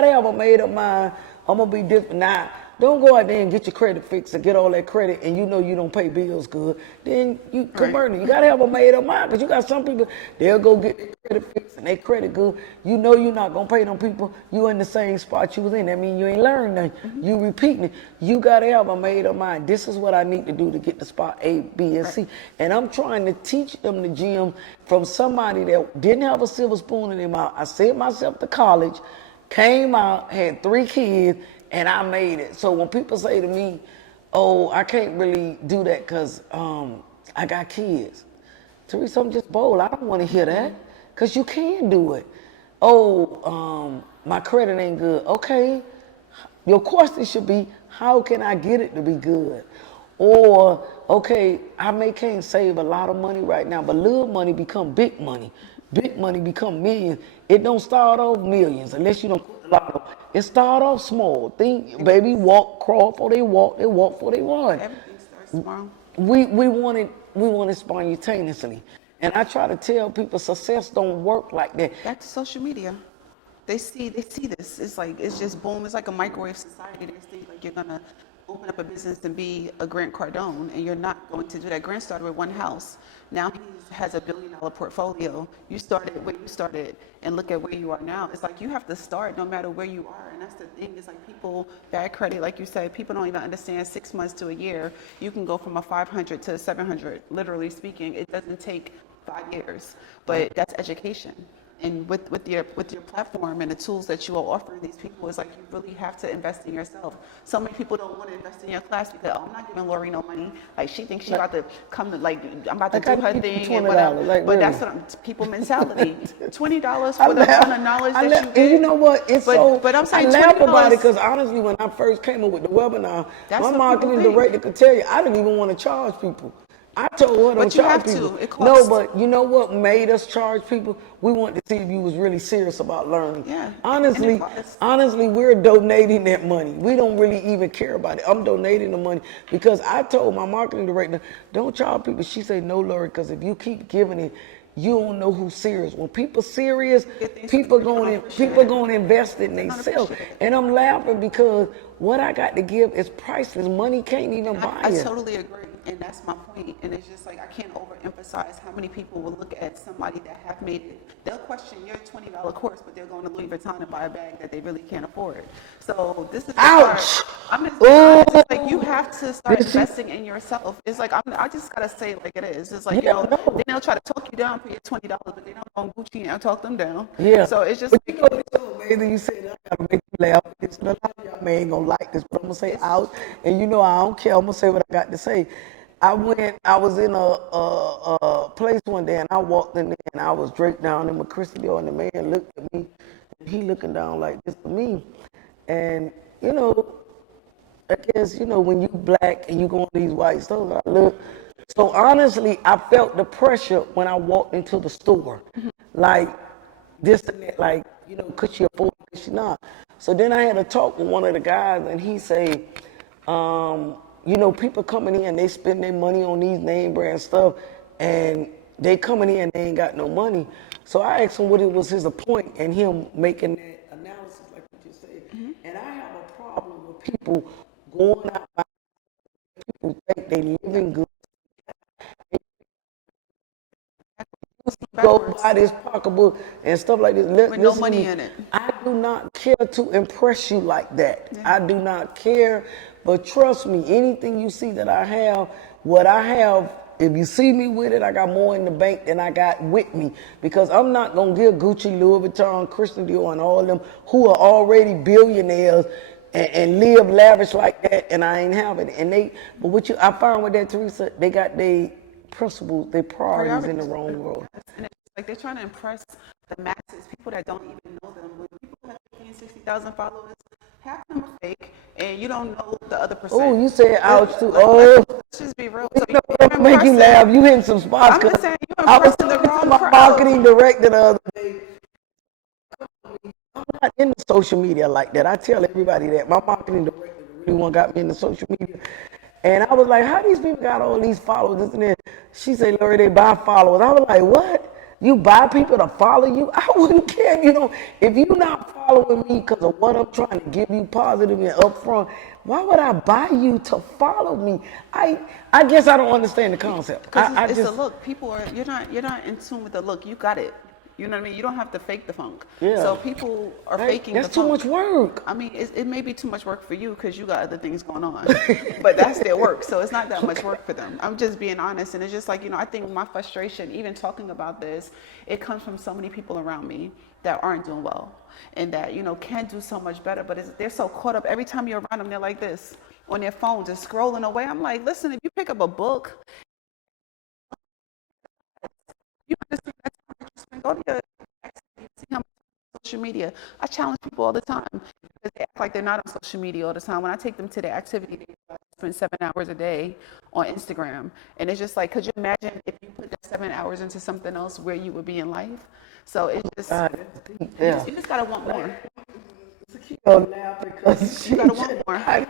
have a made up mind. I'm gonna be different. Now, don't go out there and get your credit fixed and get all that credit and you know you don't pay bills good. Then you convert it. You gotta have a made up mind because you got some people, they'll go get their credit fixed and their credit good. You know you're not gonna pay them people. You in the same spot you was in. That means you ain't learned nothing. You repeating it. You gotta have a made up mind. This is what I need to do to get to spot A, B, and C. And I'm trying to teach them the gym from somebody that didn't have a silver spoon in their mouth. I sent myself to college, came out, had 3 kids, and I made it. So when people say to me, oh, I can't really do that because I got kids. Theresa, I'm just bold. I don't want to hear that because you can do it. Oh, my credit ain't good. Okay, your question should be, how can I get it to be good? Or, okay, can't save a lot of money right now, but little money become big money. Big money become millions. It don't start off millions unless you don't put a lot of. It start off small. Think, baby, crawl before they walk before they run. Everything starts small. We want it spontaneously. And I try to tell people success don't work like that. Back to social media. They see this. It's just boom. It's like a microwave society. They think like you're gonna open up a business and be a Grant Cardone, and you're not going to do that. Grant started with one house. Now he has $1 billion portfolio. You started where you started, and look at where you are now. It's like you have to start no matter where you are, and that's the thing. It's like people, bad credit, like you said, people don't even understand 6 months to a year. You can go from a 500 to 700, literally speaking. It doesn't take 5 years, but that's education. And with your platform and the tools that you are offering these people, it's like you really have to invest in yourself. So many people don't want to invest in your class because, oh, I'm not giving Lori no money. Like she thinks she's about to come to, like, I'm about to do her thing and whatever. But really, that's people mentality. $20 for the amount of knowledge that you get. And you know what? But I'm saying I laugh about it because honestly, when I first came up with the webinar, my marketing director could tell you I didn't even want to charge people. I told her don't charge people. No, but you know what made us charge people? We wanted to see if you was really serious about learning. Yeah. Honestly, we're donating that money. We don't really even care about it. I'm donating the money because I told my marketing director, don't charge people. She said, no, Lori, because if you keep giving it, you don't know who's serious. When people serious, people going to invest in themselves. And I'm laughing because what I got to give is priceless. Money can't even buy it. I totally agree. And that's my point. And it's just like, I can't overemphasize how many people will look at somebody that have made it. They'll question your $20 course, but they're going to Louis Vuitton and buy a bag that they really can't afford. So this is the ouch. I'm just like, you have to start investing in yourself. It's like, I just got to say it like it is. It's like, then they'll try to talk you down for your $20, but they don't go on Gucci and talk them down. Yeah. So it's just. But you know, it's so amazing you say that. I got to make you laugh. It's a lot of y'all may ain't going to like this, but I'm going to say ouch. And you know, I don't care. I'm going to say what I got to say. I was in a place one day and I walked in there and I was draped down in my Christy Dior and the man looked at me and he looking down like this to me. And, you know, I guess, you know, when you black and you go on these white stores, I look. So honestly, I felt the pressure when I walked into the store. Like this and that, like, you know, could she afford it, could she not? So then I had a talk with one of the guys and he say, you know, people coming in, they spend their money on these name brand stuff, and they coming in, they ain't got no money. So I asked him what it was his point in him making that analysis, like you just said. And I have a problem with people going out, people think they living good. Go buy this pocketbook and stuff like this. With no money in it. I do not care to impress you like that. Yeah. I do not care, but trust me, anything you see that I have, what I have, if you see me with it, I got more in the bank than I got with me. Because I'm not going to give Gucci, Louis Vuitton, Christian Dior, and all of them who are already billionaires and live lavish like that, and I ain't having it. But what I found with that, Theresa, they got their principles, their priorities in the wrong world. And it's like they're trying to impress the masses, people that don't even know them. When people have 50 and 60,000 followers, half of them are fake, and you don't know the other percent. Oh, you said ouch too. Oh, let's just be real. So you make you laugh. You hitting some spots. I'm just saying, you're impressing the wrong crowd. Marketing director the other day. I'm not into social media like that. I tell everybody that. My marketing director really one got me into social media. And I was like, how these people got all these followers? And then she said, Lori, they buy followers. I was like, what? You buy people to follow you? I wouldn't care. If you're not following me because of what I'm trying to give you positive and upfront, why would I buy you to follow me? I guess I don't understand the concept. Because it's a look. People are, you're not in tune with the look. You got it. You know what I mean? You don't have to fake the funk. Yeah. So people are faking the funk. That's too much work. I mean, it may be too much work for you because you got other things going on. But that's their work. So it's not that much work for them. I'm just being honest. And it's just like, I think my frustration, even talking about this, it comes from so many people around me that aren't doing well. And that, can do so much better. But they're so caught up. Every time you're around them, they're like this on their phone, just scrolling away. I'm like, listen, if you pick up a book, you understand that time that you spend, go to your activity, see how much social media. I challenge people all the time because they act like they're not on social media all the time. When I take them to their activity, they spend 7 hours a day on Instagram. And it's just like, could you imagine if you put that 7 hours into something else where you would be in life? So it's just, you just gotta want more. Now because you gotta want more.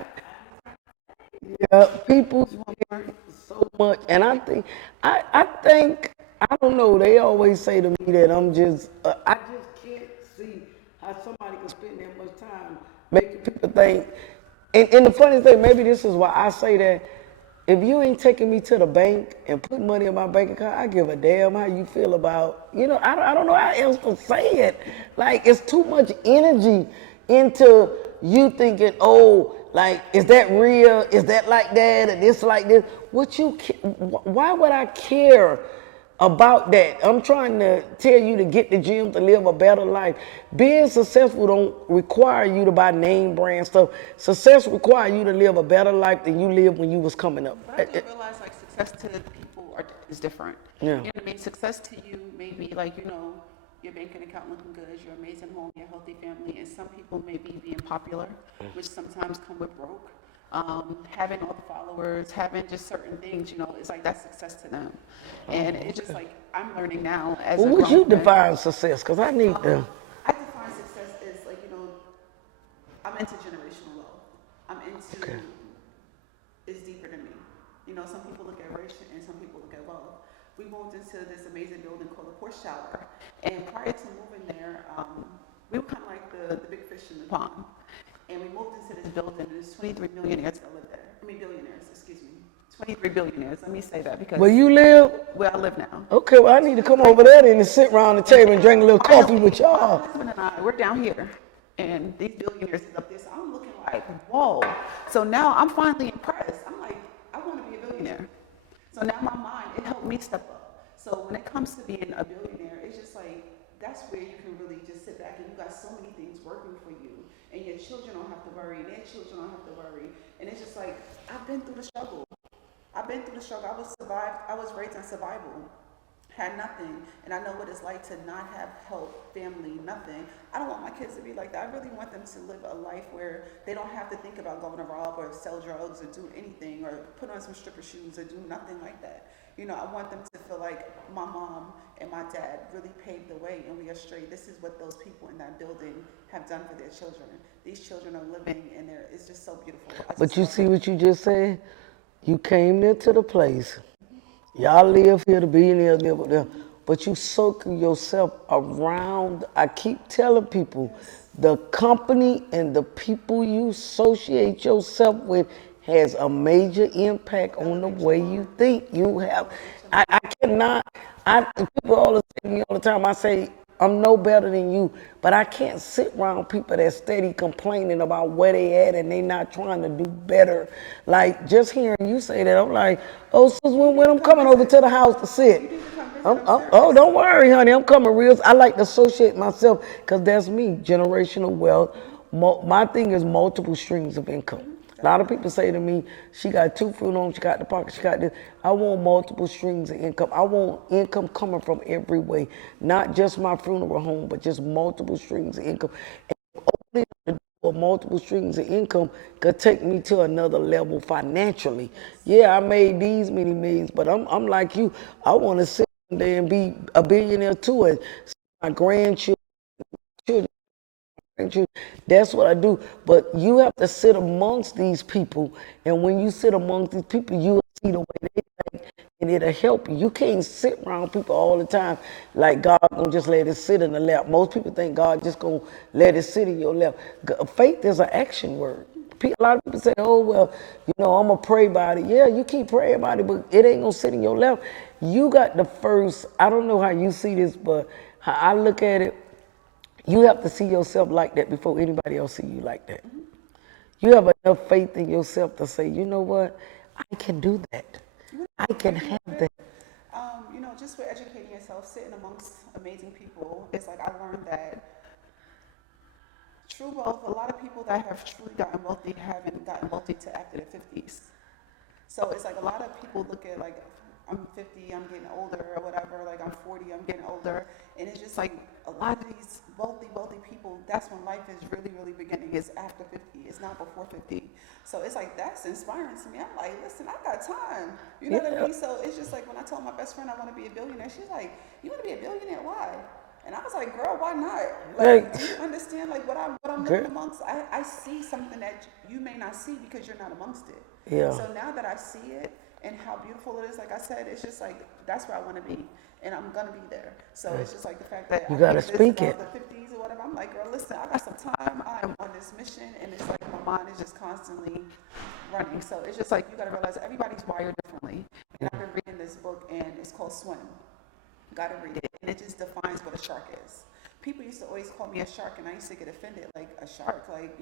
Yeah, people want so much. And I think, I don't know, they always say to me that I'm just, I just can't see how somebody can spend that much time making people think. And the funny thing, maybe this is why I say that, if you ain't taking me to the bank and put money in my bank account, I give a damn how you feel about, I don't know how else to say it. Like, it's too much energy into you thinking, is that real? Is that like that? And this like this? Why would I care about that? I'm trying to tell you to get the gym to live a better life. Being successful don't require you to buy name brand stuff. Success requires you to live a better life than you lived when you was coming up. But I do realize success to the people is different. Yeah. You know what I mean? Success to you may be like, your banking account looking good, your amazing home, your healthy family, and some people may be being popular, which sometimes come with broke. Having all the followers, having just certain things, it's like that's success to them. And it's just like, I'm learning now as a grown would you woman. define success? Because I need to. I define success as like, I'm into generational wealth. I'm into, it's deeper than me. Some people look at rich and some people look at wealth. We moved into this amazing building called the Porsche Tower. And prior to moving there, we were kind of like the big fish in the pond. And we moved into this building, and there's 23 millionaires that live there. Billionaires, excuse me. 23 billionaires, let me say that because... Where you live? Where I live now. Okay, well, I need to come over there then and sit around the table and drink a little coffee with y'all. My husband and I, we're down here, and these billionaires is up there, so I'm looking like, whoa. So now I'm finally impressed. I'm like, I want to be a billionaire. So now my mind, it helped me step up. So when it comes to being a billionaire, it's just like, that's where you can really just sit back and you got so many things working for you. And your children don't have to worry, and their children don't have to worry. And it's just like, I've been through the struggle. I was raised on survival. Had nothing, and I know what it's like to not have help, family, nothing. I don't want my kids to be like that. I really want them to live a life where they don't have to think about going to rob or sell drugs or do anything or put on some stripper shoes or do nothing like that. I want them to feel like my mom and my dad really paved the way and we are straight. This is what those people in that building have done for their children. These children are living and it's just so beautiful. But you see what you just said? You came there to the place. Y'all live here, the billionaires live up there. But you circle yourself around. I keep telling people, The company and the people you associate yourself with has a major impact on the way you think. You have, I cannot, people always say to me all the time, I say, I'm no better than you, but I can't sit around people that steady complaining about where they at and they not trying to do better. Like, just hearing you say that, I'm like, oh, sis, when I'm coming over to the house to sit. Oh, don't worry, honey. I'm coming real. I like to associate myself because that's me, generational wealth. My thing is multiple streams of income. A lot of people say to me, she got 2 funeral homes, she got the pocket, she got this. I want multiple streams of income. I want income coming from every way, not just my funeral home, but just multiple streams of income. And opening the door for multiple streams of income could take me to another level financially. Yeah, I made these many millions, but I'm like you. I want to sit there and be a billionaire too, and see my grandchildren. That's what I do. But you have to sit amongst these people, and when you sit amongst these people, you will see the way they think, and it'll help you. You can't sit around people all the time like God gonna just let it sit in the lap. Most people think God just gonna let it sit in your lap. Faith is an action word. A lot of people say, "Oh well, I'm gonna pray about it." Yeah, you keep praying about it, but it ain't gonna sit in your lap. You got the first. I don't know how you see this, but how I look at it. You have to see yourself like that before anybody else see you like that. You have enough faith in yourself to say, you know what, I can do that. I can have that. Just with educating yourself, sitting amongst amazing people, it's like I learned that true wealth, a lot of people that have truly gotten wealthy haven't gotten wealthy to after their 50s. So it's like a lot of people look at like, I'm 50, I'm getting older or whatever, like I'm 40, I'm getting older. And it's just like a lot of these wealthy people, that's when life is really, really beginning, is after 50. It's not before 50. So it's like, that's inspiring to me. I'm like, listen, I got time. You know what I mean? So it's just like when I told my best friend I want to be a billionaire, she's like, you want to be a billionaire? Why? And I was like, girl, why not? Like, do you understand like what I'm living amongst? I see something that you may not see because you're not amongst it. Yeah. So now that I see it and how beautiful it is, like I said, it's just like, that's where I want to be. And I'm going to be there. So it's just like the fact that you got to speak it. The 50s or whatever, I'm like, girl, listen, I got some time. I'm on this mission. And it's like my mind is just constantly running. So it's just like, you got to realize everybody's wired differently. And I've been reading this book and it's called Swim. Got to read it. And it just defines what a shark is. People used to always call me a shark and I used to get offended, like a shark, like,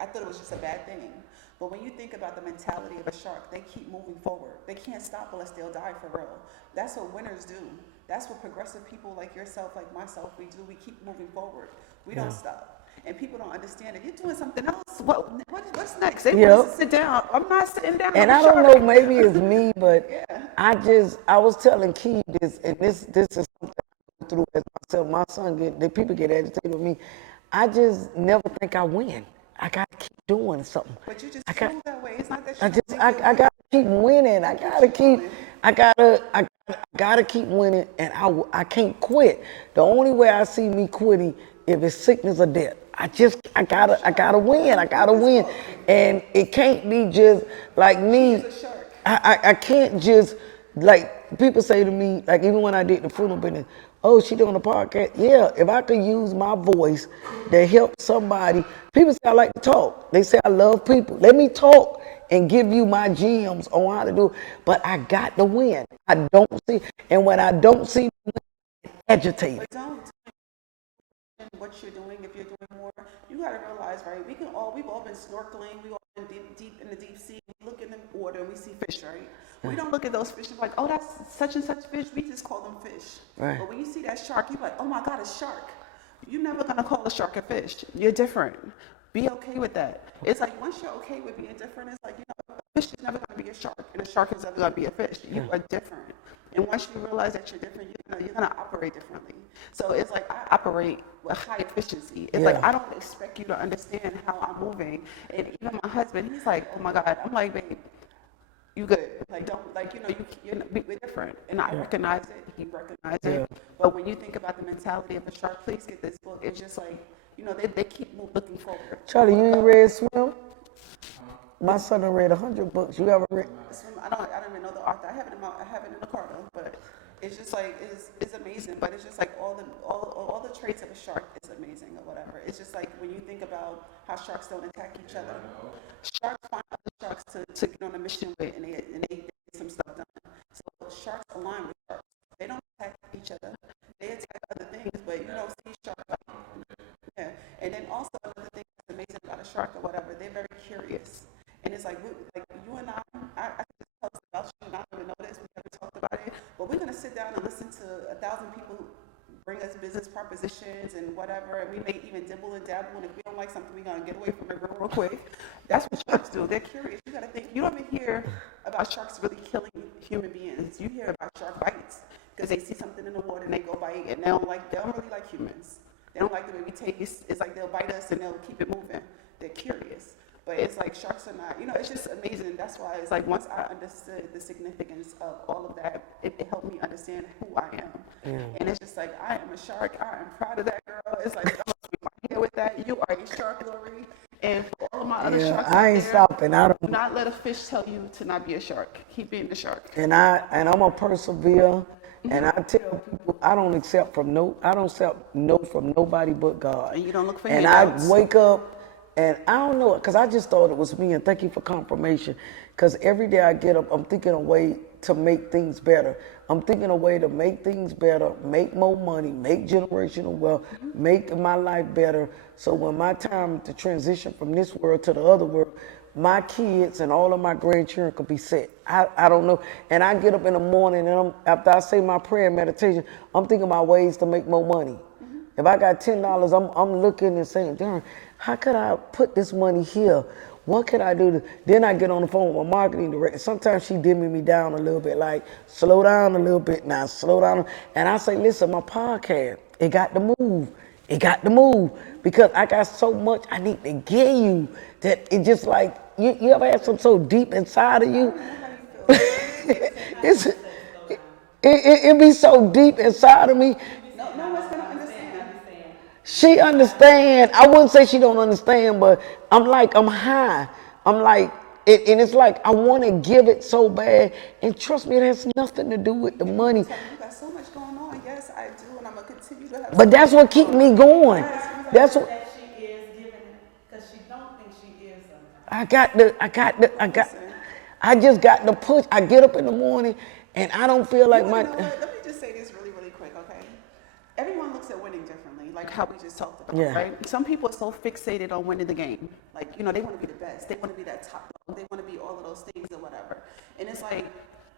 I thought it was just a bad thing. But when you think about the mentality of a shark, they keep moving forward. They can't stop unless they'll die for real. That's what winners do. That's what progressive people like yourself, like myself, we do. We keep moving forward. We don't stop. And people don't understand it. You're doing something else. What's next? They want us to sit down. I'm not sitting down. And I don't know, maybe it's me, but I was telling Key this, and this is something I go through as myself. My son people get agitated with me. I just never think I win. I gotta keep doing something. But you just feel that way. It's not that you I gotta keep winning. I gotta keep winning, and I can't quit. The only way I see me quitting if it's sickness or death. I gotta win. I gotta win, and it can't be just like me. I can't just like people say to me, like even when I did the funeral business. Oh, she doing a podcast? Yeah, if I could use my voice to help somebody. People say I like to talk. They say I love people. Let me talk and give you my gems on how to do it. But I got to win. I don't see, and when I don't see, I'm agitated. But don't what you're doing if you're doing more. You got to realize, right? We've all been snorkeling. We've all been deep in the deep sea. We look in the water and we see fish, right? We don't look at those fish and be like, oh, that's such and such fish. We just call them fish. Right. But when you see that shark, you're like, oh my God, a shark. You're never gonna call a shark a fish. You're different. Be okay with that. It's like once you're okay with being different, it's like, a fish is never gonna be a shark, and a shark is never gonna be a fish. You are different. And once you realize that you're different, you're gonna operate differently. So it's like I operate with high efficiency. It's like I don't expect you to understand how I'm moving. And even my husband, he's like, oh my God. I'm like, babe, you good. Like, don't, like, we're different. And I recognize it. He recognizes it. But when you think about the mentality of a shark, please get this book. It's just like, they keep looking forward. Charlie, you ain't read Swim? My son done read 100 books. You ever read? I don't even know the author. I have it in the car though, but It's just like it's amazing, but it's just like all the traits of a shark is amazing or whatever. It's just like when you think about how sharks don't attack each other, sharks find other sharks to get on a mission with, and they get some stuff done. So sharks align with sharks. They don't attack each other. They attack other things, but you don't see sharks. Yeah, and then also another thing that's amazing about a shark or whatever, they're very curious. And it's like, like you and I can just tell us about you, and I don't even know this, we never talked about it, but we're going to sit down and listen to 1,000 people who bring us business propositions and whatever, and we may even dibble and dabble, and if we don't like something, we're going to get away from it real quick. That's what sharks do. They're curious. You got to think, you don't even hear about sharks really killing human beings. You hear about shark bites because they see something in the water and they go bite, and they don't really like humans. They don't like the way we taste. It's like they'll bite us and they'll keep it moving. They're curious. But it's like sharks are not, it's just amazing. That's why it's like once I understood the significance of all of that, it helped me understand who I am. Yeah. And it's just like, I am a shark. I am proud of that, girl. It's like, I'm going to be my hair with that. You are a shark, Lori. And for all of my other sharks I ain't stopping. Do not let a fish tell you to not be a shark. Keep being a shark. And I'm a persevere. And I tell people I don't accept no from nobody but God. And you don't look for And handouts. I wake up and I don't know, because I just thought it was me, and thank you for confirmation. Because every day I get up, I'm thinking a way to make things better. I'm thinking a way to make things better, make more money, make generational wealth, make my life better. So when my time to transition from this world to the other world, my kids and all of my grandchildren could be set. I don't know. And I get up in the morning and after I say my prayer and meditation, I'm thinking about ways to make more money. Mm-hmm. If I got $10, I'm looking and saying, darn, how could I put this money here? What could I do? Then I get on the phone with my marketing director. Sometimes she dimming me down a little bit, like, slow down a little bit now, slow down. And I say, listen, my podcast, it got to move. It got to move because I got so much I need to give you that it just like, you ever have something so deep inside of you? It be so deep inside of me. No one's going to understand. She understand. I wouldn't say she don't understand, but I'm high. I'm like, and it's like I want to give it so bad. And trust me, it has nothing to do with the money. You got so much going on. Yes, I do, and I'm going to continue to have. But that's what keeps me going. That's what. That she is giving because she don't think she is sometimes. I just got the push. I get up in the morning and I don't feel like my. Let me just say this really, really quick, okay? Everyone looks at winning differently, like how we just talked about, right? Some people are so fixated on winning the game. Like, they want to be the best. They want to be that top dog. They want to be all of those things or whatever. And it's like,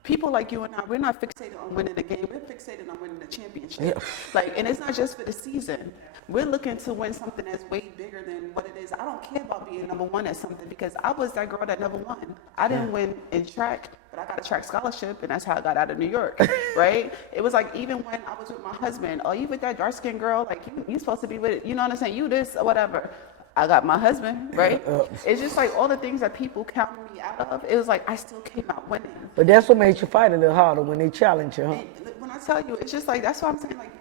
people like you and I, we're not fixated on winning the game. We're fixated on winning the championship. Yeah. And it's not just for the season. We're looking to win something that's way bigger than what it is. I don't care about being number one at something because I was that girl that never won. I didn't win in track, but I got a track scholarship, and that's how I got out of New York, right? It was like even when I was with my husband, oh, you with that dark-skinned girl? Like, you supposed to be with it. You know what I'm saying? You this or whatever. I got my husband, right? It's just like all the things that people counted me out of. It was like I still came out winning. But that's what made you fight a little harder when they challenge you, huh? And when I tell you, it's just like, that's why I'm saying, like,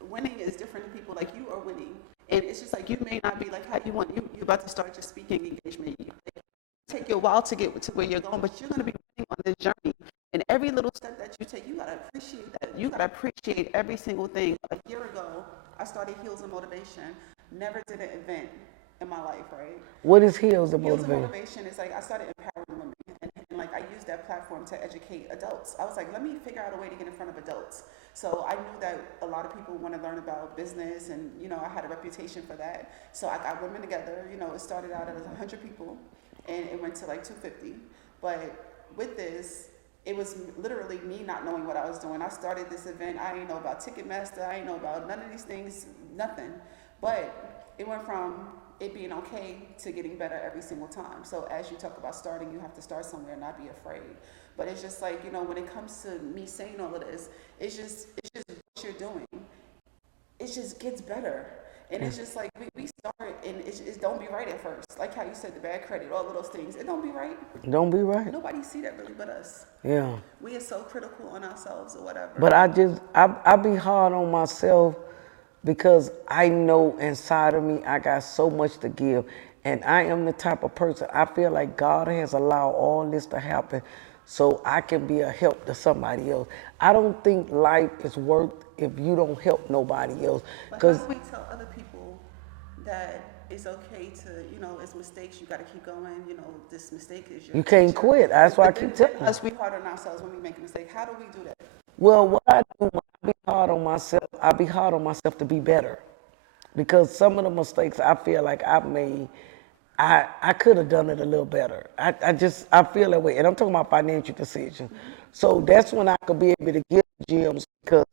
winning is different than people. Like, you are winning. And it's just like, you may not be like how you want. You're about to start your speaking engagement. It take you a while to get to where you're going, but you're going to be winning on this journey. And every little step that you take, you got to appreciate that. You got to appreciate every single thing. A year ago, I started Heels and Motivation. Never did an event in my life, right? What is Heels and Heels Motivation? and Motivation is like, I started empowering women, and like I used that platform to educate adults. I was like, let me figure out a way to get in front of adults. So I knew that a lot of people want to learn about business, and I had a reputation for that. So I got women together. It started out as 100 people, and it went to like 250. But with this, it was literally me not knowing what I was doing. I started this event. I didn't know about Ticketmaster. I didn't know about none of these things, nothing. But it went from it being okay to getting better every single time. So as you talk about starting, you have to start somewhere and not be afraid. But it's just like, when it comes to me saying all of this, it's just what you're doing. It just gets better. And it's just like, we start, and it don't be right at first. Like how you said, the bad credit, all of those things. It don't be right. Don't be right. Nobody see that really but us. Yeah. We are so critical on ourselves or whatever. But I be hard on myself because I know inside of me I got so much to give. And I am the type of person, I feel like God has allowed all this to happen so I can be a help to somebody else. I don't think life is worth if you don't help nobody else. But how Because do we tell other people that it's okay to, it's mistakes, you got to keep going, this mistake is your you can't teacher. quit. That's why I But keep then telling you. us, we hard on ourselves when we make a mistake. How do we do that? Well, what I do when I be hard on myself, I be hard on myself to be better. Because some of the mistakes I feel like I've made, I could have done it a little better. I feel that way. And I'm talking about financial decisions. So that's when I could be able to give gems because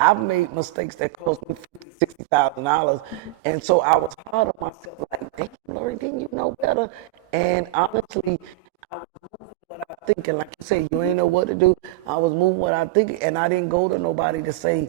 I've made mistakes that cost me $50,000, $60,000. And so I was hard on myself like, damn, Lori, didn't you know better? And honestly, I was moving what I thinking. Like you said, you ain't know what to do. I was moving what I think, and I didn't go to nobody to say,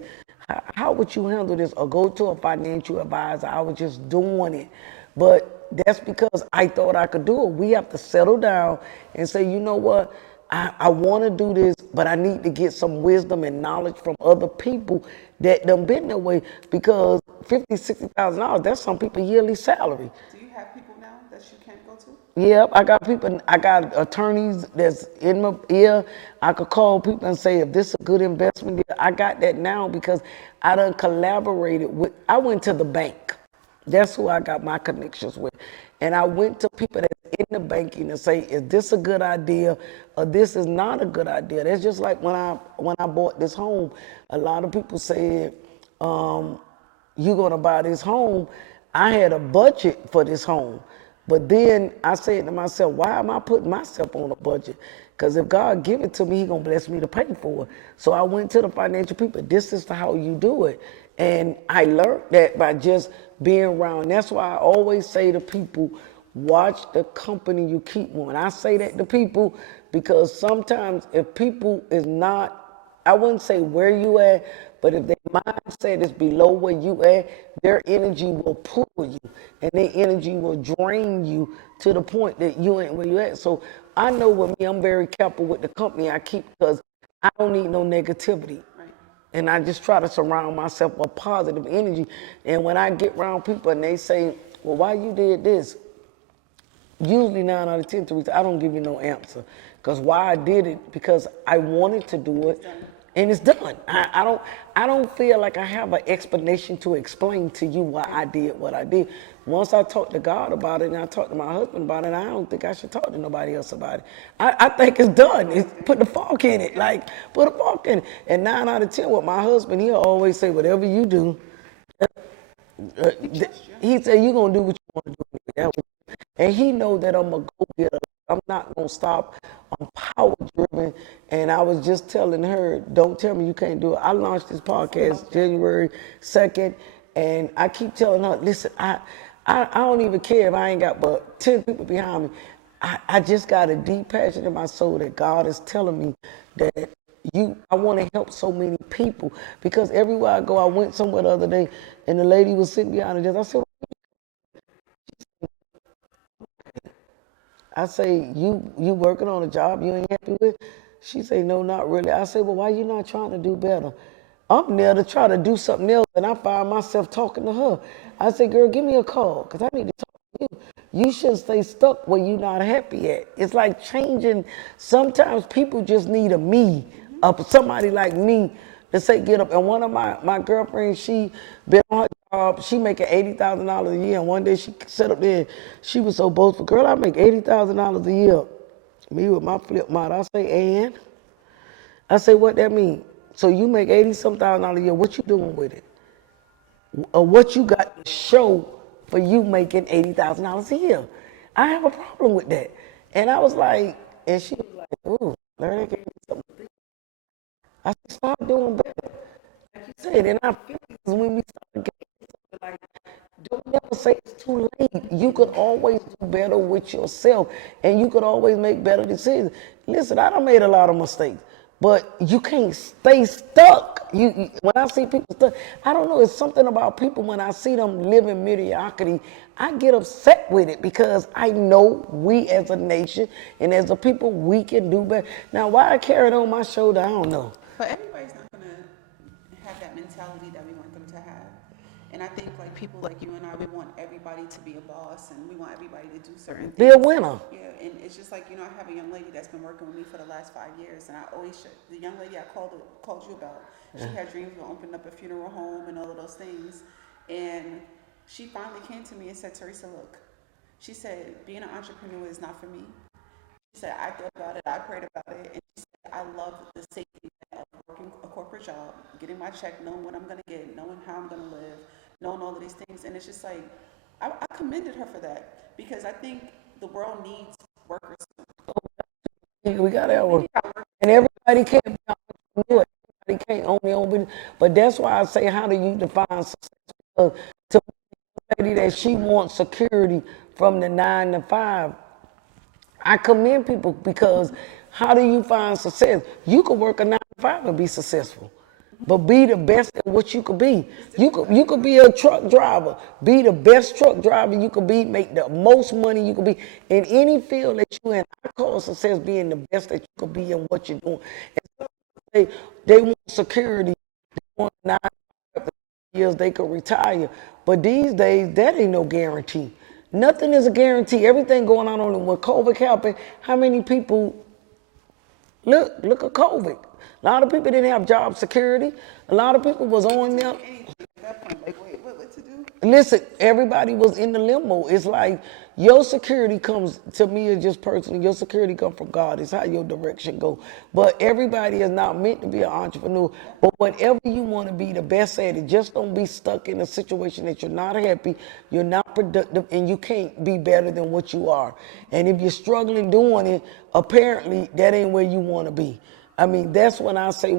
how would you handle this? Or go to a financial advisor. I was just doing it. But that's because I thought I could do it. We have to settle down and say, you know what? I want to do this, but I need to get some wisdom and knowledge from other people that done been that way because $50,000, $60,000, that's some people's yearly salary. Do you have people now that you can't go to? Yep, I got attorneys that's in my ear. I could call people and say, if this is a good investment, I got that now because I done collaborated with, I went to the bank. That's who I got my connections with. And I went to people that's in the banking and say, is this a good idea or this is not a good idea? That's just like when I bought this home, a lot of people said, you're gonna buy this home. I had a budget for this home. But then I said to myself, why am I putting myself on a budget? Because if God give it to me, He gonna bless me to pay for it. So I went to the financial people. This is how you do it. And I learned that by just being around. That's why I always say to people, watch the company you keep on. I say that to people because sometimes if people is not, I wouldn't say where you at, but if their mindset is below where you at, their energy will pull you and their energy will drain you to the point that you ain't where you at. So I know with me, I'm very careful with the company I keep because I don't need no negativity. Right. And I just try to surround myself with positive energy. And when I get around people and they say, well, why you did this? Usually 9 out of 10, Theresa, I don't give you no answer. Because why I did it, because I wanted to do it, and it's done. I don't feel like I have an explanation to explain to you why I did what I did. Once I talked to God about it and I talked to my husband about it, I don't think I should talk to nobody else about it. I think it's done. It's put the fork in it, like put a fork in it. And 9 out of 10, with my husband, he'll always say, whatever you do, he said, you're going to do what you want to do. And he know that I'm a go-getter. I'm not going to stop. I'm power-driven. And I was just telling her, don't tell me you can't do it. I launched this podcast January 2nd, and I keep telling her, listen, I don't even care if I ain't got but 10 people behind me. I just got a deep passion in my soul that God is telling me that I want to help so many people. Because everywhere I go, I went somewhere the other day, and the lady was sitting behind the desk. I say, you working on a job you ain't happy with? She say, no, not really. I say, well, why you not trying to do better? I'm there to try to do something else, and I find myself talking to her. I say, girl, give me a call, because I need to talk to you. You shouldn't stay stuck where you're not happy at. It's like changing. Sometimes people just need a me, somebody like me to say get up. And one of my girlfriends, she been on her job, she making $80,000 a year. And one day she sat up there, she was so boastful, girl, I make $80,000 a year. Me with my flip mouth, I say, and? I say, what that mean? So you make 80-some thousand a year, what you doing with it? Or what you got to show for you making $80,000 a year? I have a problem with that. And I was like, and she was like, ooh, Larry, that gave me something to think. I said, start doing better. Like you said, and I feel it is when we start getting something like, don't never say it's too late. You could always do better with yourself, and you could always make better decisions. Listen, I done made a lot of mistakes, but you can't stay stuck. When I see people stuck, I don't know, it's something about people when I see them live in mediocrity, I get upset with it because I know we as a nation and as a people, we can do better. Now, why I carry it on my shoulder, I don't know. But everybody's not going to have that mentality that we want them to have. And I think like people like you and I, we want everybody to be a boss and we want everybody to do certain Be a things. winner. Yeah, and it's just like, I have a young lady that's been working with me for the last 5 years, and I always the young lady I called you about, she had dreams of opening up a funeral home and all of those things, and she finally came to me and said, Teresa, look, she said, being an entrepreneur is not for me. She said, I thought about it, I prayed about it, and she said, I love the safety of working a corporate job, getting my check, knowing what I'm going to get, knowing how I'm going to live, knowing all of these things. And it's just like, I commended her for that because I think the world needs workers. We got our, and everybody can't be an entrepreneur. Everybody can't own their own business. But that's why I say, how do you define success? Because to a lady that she wants security from the 9 to 5, I commend people because how do you find success? You could work a 9 to 5 and be successful, but be the best at what you could be. You could be a truck driver, be the best truck driver you could be, make the most money you could be in any field that you're in. I call success being the best that you could be in what you're doing. And they want security, they want 9 to 5 years they could retire, but these days that ain't no guarantee. Nothing is a guarantee. Everything going on when COVID happened, how many people, look at COVID. A lot of people didn't have job security. A lot of people was on there. Like, wait, what to do? Listen, everybody was in the limbo. It's like your security comes, to me, it's just personally, your security comes from God. It's how your direction go. But everybody is not meant to be an entrepreneur. But whatever you want to be the best at it, just don't be stuck in a situation that you're not happy, you're not productive, and you can't be better than what you are. And if you're struggling doing it, apparently that ain't where you want to be. I mean, that's when I say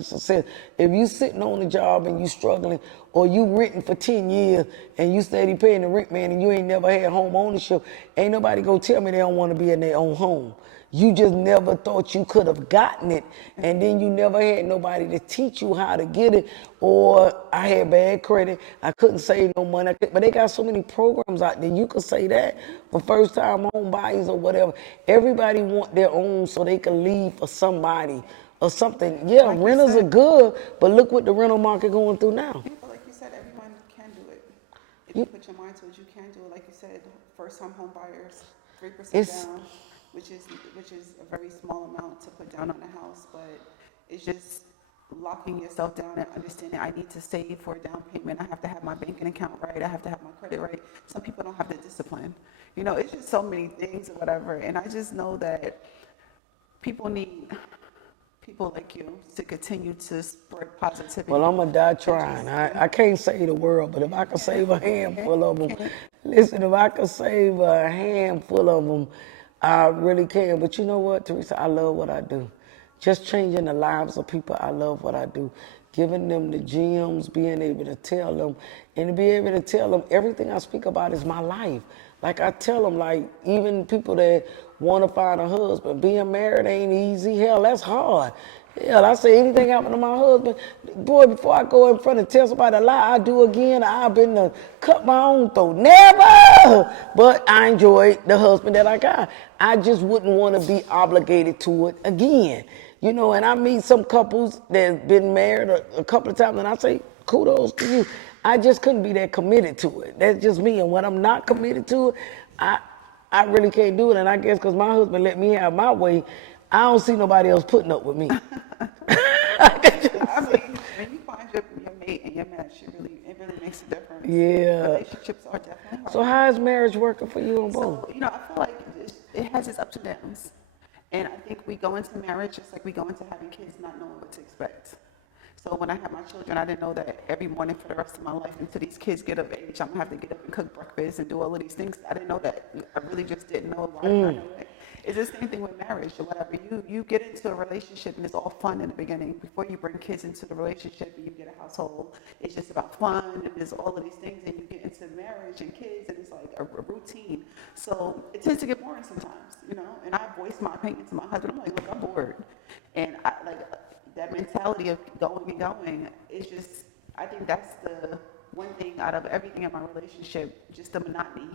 success, if you sitting on a job and you struggling, or you renting for 10 years and you steady paying the rent, man, and you ain't never had home ownership, ain't nobody gonna tell me they don't want to be in their own home. You just never thought you could have gotten it, and then you never had nobody to teach you how to get it. Or I had bad credit, I couldn't save no money. But they got so many programs out there. You could say that for first-time home buyers or whatever. Everybody want their own so they can leave for somebody or something. Yeah, Like renters are good, but look what the rental market going through now. but like you said, everyone can do it. If you put your mind to it, you can do it. Like you said, first-time home buyers, 3% It's- down, which is a very small amount to put down on a house, but it's just locking yourself down and understanding I need to save for a down payment. I have to have my banking account right. I have to have my credit right. Some people don't have the discipline. It's just so many things or whatever. And I just know that people need people like you to continue to spread positivity. Well, I'm going to die trying. I can't save the world, but if I can save a handful of them, listen, if I can save a handful of them, I really can. But you know what, Theresa, I love what I do. Just changing the lives of people, I love what I do. Giving them the gems, being able to tell them, and to be able to tell them everything I speak about is my life. Like I tell them, like even people that want to find a husband, being married ain't easy. Hell, that's hard. Hell, I say anything happened to my husband, boy, before I go in front and tell somebody a lie, I do again. I've been to cut my own throat. Never! But I enjoy the husband that I got. I just wouldn't want to be obligated to it again. And I meet some couples that's been married a couple of times, and I say, kudos to you. I just couldn't be that committed to it. That's just me. And when I'm not committed to it, I really can't do it. And I guess because my husband let me have my way, I don't see nobody else putting up with me. I mean, when you find your mate and your match, it really makes a difference. Yeah. Relationships are definitely hard. So how is marriage working for you on both? So, I feel like it has its ups and downs. And I think we go into marriage just like we go into having kids not knowing what to expect. So when I had my children, I didn't know that every morning for the rest of my life until these kids get of age, I'm going to have to get up and cook breakfast and do all of these things. I didn't know that. I really just didn't know why I know it. It's the same thing with marriage or whatever. You get into a relationship and it's all fun in the beginning. Before you bring kids into the relationship and you get a household, it's just about fun and there's all of these things. And you get into marriage and kids and it's like a routine. So it tends to get boring sometimes, And I voice my opinion to my husband. I'm like, look, I'm bored. And that mentality of going and going is just, I think that's the one thing out of everything in my relationship, just the monotony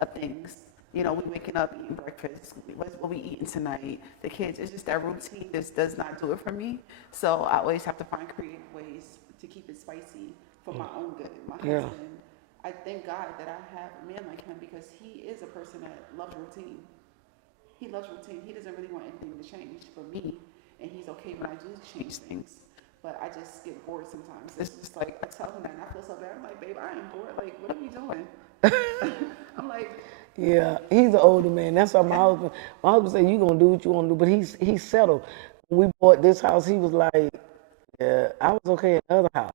of things. We waking up, eating breakfast, what we eating tonight, the kids, it's just that routine just does not do it for me. So I always have to find creative ways to keep it spicy for my own good. My Yeah. husband, I thank God that I have a man like him because he is a person that loves routine. He loves routine. He doesn't really want anything to change for me, and he's okay when I do change things. But I just get bored sometimes. It's just like I tell him that, and I feel so bad. I'm like, babe, I am bored. Like, what are we doing? I'm like, Yeah, he's an older man. That's why my husband said, you going to do what you want to do. But he's settled. When we bought this house, he was like, yeah, I was okay in the other house.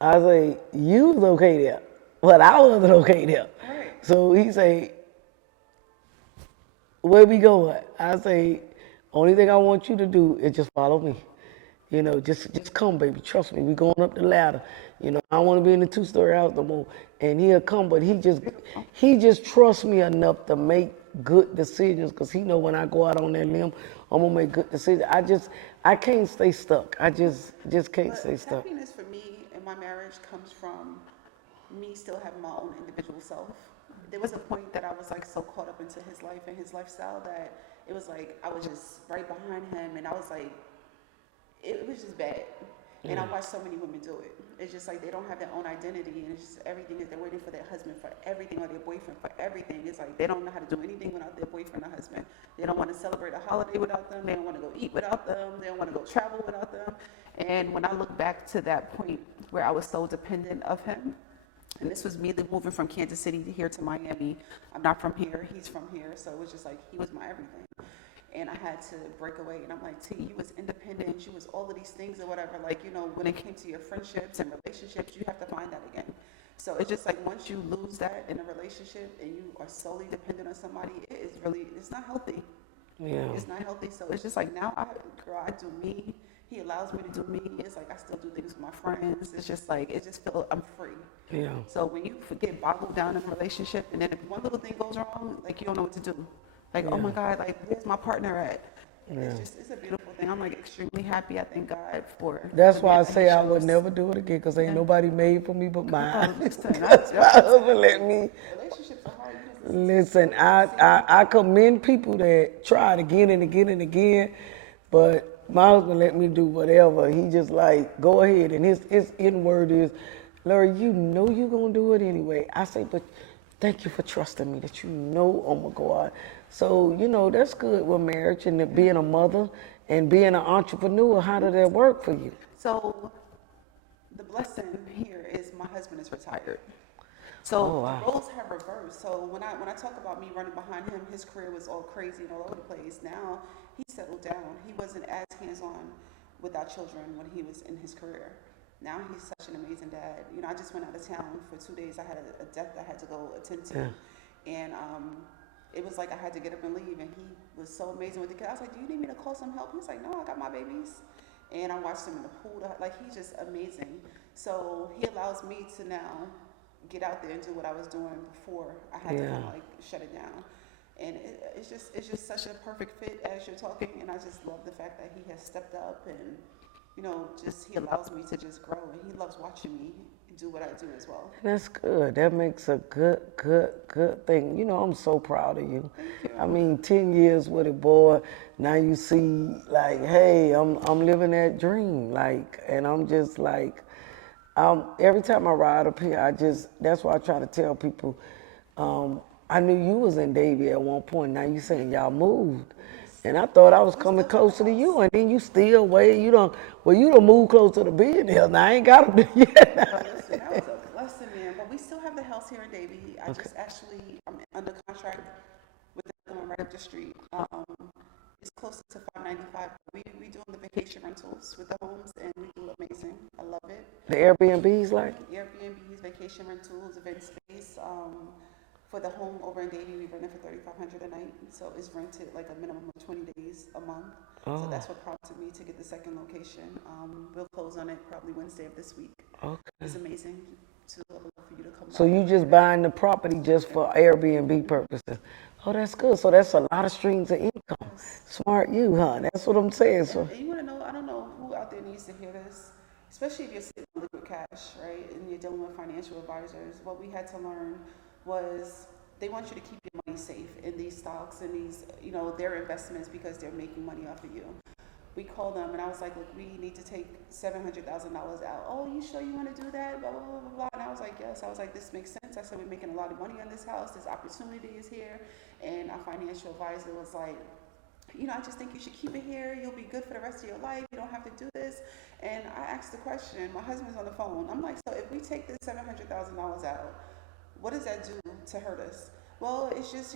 I say, you was okay there, but I wasn't okay there. right. So he say, where we going? I say, only thing I want you to do is just follow me. You know, just come, baby. Trust me. We going up the ladder. You know, I don't want to be in the 2-story house no more. And he'll come, but he just trusts me enough to make good decisions because he know when I go out on that limb, I'm gonna make good decisions. I can't stay stuck. I just can't But stay stuck. happiness for me in my marriage comes from me still having my own individual self. There was a point that I was like so caught up into his life and his lifestyle that it was like I was just right behind him, and I was like, it was just bad. And I watch so many women do it. It's just like they don't have their own identity, and it's just everything is they're waiting for their husband for everything or their boyfriend for everything. It's like they don't know how to do anything without their boyfriend or husband. They don't want to celebrate a holiday without them. They don't want to go eat without them. They don't want to go travel without them. And when I look back to that point where I was so dependent of him, and this was me moving from Kansas City to here to Miami. I'm not from here. He's from here. So it was just like he was my everything. And I had to break away. And I'm like, T, you was independent. You was all of these things or whatever. Like, you know, when it came to your friendships and relationships, you have to find that again. So it's just like once you lose that in a relationship and you are solely dependent on somebody, it's not healthy. Yeah. It's not healthy. So it's just like now I do me. He allows me to do me. It's like I still do things with my friends. It's just like, it just feels I'm free. Yeah. So when you get boggled down in a relationship and then if one little thing goes wrong, like you don't know what to do. Like, oh my God, like where's my partner at? It's a beautiful thing. I'm like extremely happy. I thank God for. That's the why man I that say he I would chose. never do it again because ain't nobody made for me but mine. Listen, My husband let me. relationships are hard. Listen, I commend people that try it again and again and again, but my husband let me do whatever. He just like, go ahead. And his end word is, Larry, you know you're going to do it anyway. I say, but thank you for trusting me that you know I'm going to go out. So, you know, that's good with marriage and being a mother and being an entrepreneur. How did that work for you? So the blessing here is my husband is retired. So Oh, wow. the roles have reversed. So when I talk about me running behind him, his career was all crazy and all over the place. Now he settled down. He wasn't as hands-on with our children when he was in his career. Now he's such an amazing dad. You know, I just went out of town for 2 days. I had a death I had to go attend to, and it was like I had to get up and leave. And he was so amazing with the kids. I was like, "Do you need me to call some help?" He's like, "No, I got my babies." And I watched him in the pool. Like he's just amazing. So he allows me to now get out there and do what I was doing before I had to kind of like shut it down. And it's just such a perfect fit as you're talking. And I just love the fact that he has stepped up and, you know, just he allows me to just grow, and he loves watching me do what I do as well. That's good. That makes a good thing. You know, I'm so proud of you. I mean, 10 years with it, boy. Now you see, like, hey, I'm living that dream. Like, and I'm just like, every time I ride up here, that's why I try to tell people, I knew you was in Davie at one point. Now you saying y'all moved. And I thought I was coming closer to you, and then you still wait. You don't move closer to being here. Now I ain't got to do yet. But listen, that was a blessing, man. But we still have the house here in Davie. I'm under contract with the one right up the street. It's closer to 595. We doing the vacation rentals with the homes, and we do amazing. I love it. The Airbnbs, like? Airbnbs, vacation rentals, event space. For the home over in Davie, we rent it for $3,500 a night. So it's rented like a minimum of 20 days a month. So that's what prompted me to get the second location. We'll close on it probably Wednesday of this week. Okay. It's amazing. I would love for you to come. So you just buying the property just for Airbnb purposes? Oh, that's good. So that's a lot of streams of income. Smart you, huh? That's what I'm saying. So And you want to know, I don't know who out there needs to hear this, especially if you're sitting on liquid cash, right? And you're dealing with financial advisors. What we had to learn was they want you to keep your money safe in these stocks and these, you know, their investments because they're making money off of you. we called them and I was like, look, we need to take $700,000 out. Oh, you sure you want to do that? Blah, blah, blah, blah, blah. And I was like, yes. I was like, this makes sense. I said, we're making a lot of money on this house. This opportunity is here. And our financial advisor was like, I just think you should keep it here. You'll be good for the rest of your life. You don't have to do this. And I asked the question, my husband's on the phone. I'm like, so if we take this $700,000 out, what does that do to hurt us? Well, it's just,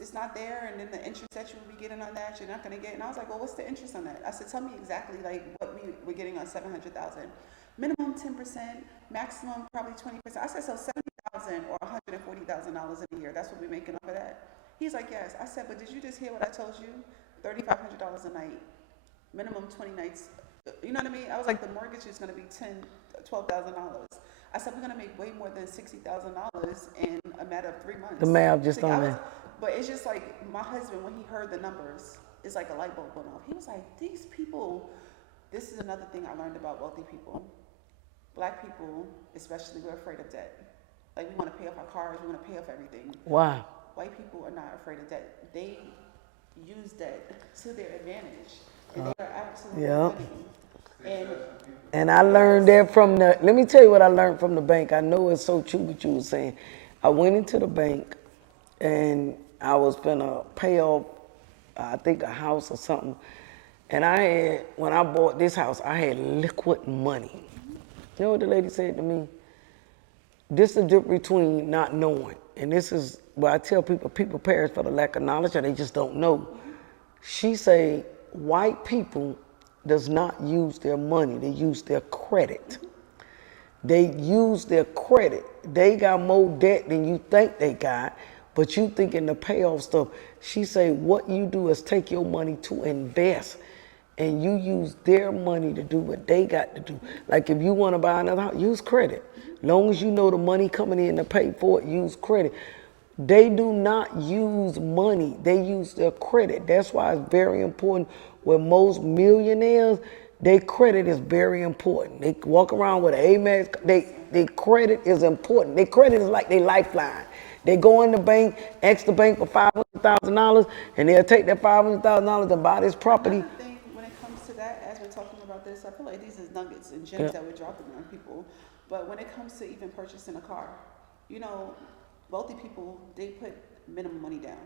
it's not there. And then the interest that you will be getting on that, you're not going to get. And I was like, well, what's the interest on that? I said, tell me exactly like what we're getting on 700,000. Minimum 10%, maximum probably 20%. I said, so 70,000 or $140,000 in a year. That's what we're making off of that. He's like, yes. I said, but did you just hear what I told you? $3,500 a night, minimum 20 nights. You know what I mean? I was like, the mortgage is going to be $12,000. I said, we're going to make way more than $60,000 in a matter of 3 months. The math just on there. But it's just like my husband, when he heard the numbers, it's like a light bulb went off. He was like, these people, this is another thing I learned about wealthy people. Black people, especially, we're afraid of debt. Like, we want to pay off our cars, we want to pay off everything. Wow. White people are not afraid of debt. They use debt to their advantage. And they are absolutely winning. And I learned that let me tell you what I learned from the bank. I know it's so true what you were saying. I went into the bank and I was gonna pay off, I think a house or something. And when I bought this house, I had liquid money. You know what the lady said to me? This is the difference between not knowing. And this is what I tell people perish for the lack of knowledge or they just don't know. She say, white people does not use their money, they use their credit. They use their credit. They got more debt than you think they got, but you thinking the payoff stuff. She say, what you do is take your money to invest and you use their money to do what they got to do. Like if you want to buy another house, use credit. Long as you know the money coming in to pay for it, use credit. They do not use money, they use their credit. That's why it's very important with most millionaires, their credit is very important. They walk around with an Amex, their credit is important. Their credit is like their lifeline. They go in the bank, ask the bank for $500,000, and they'll take that $500,000 and buy this property. I think when it comes to that, as we're talking about this, I feel like these is nuggets and gems that we're dropping on people. But when it comes to even purchasing a car, wealthy people, they put minimum money down.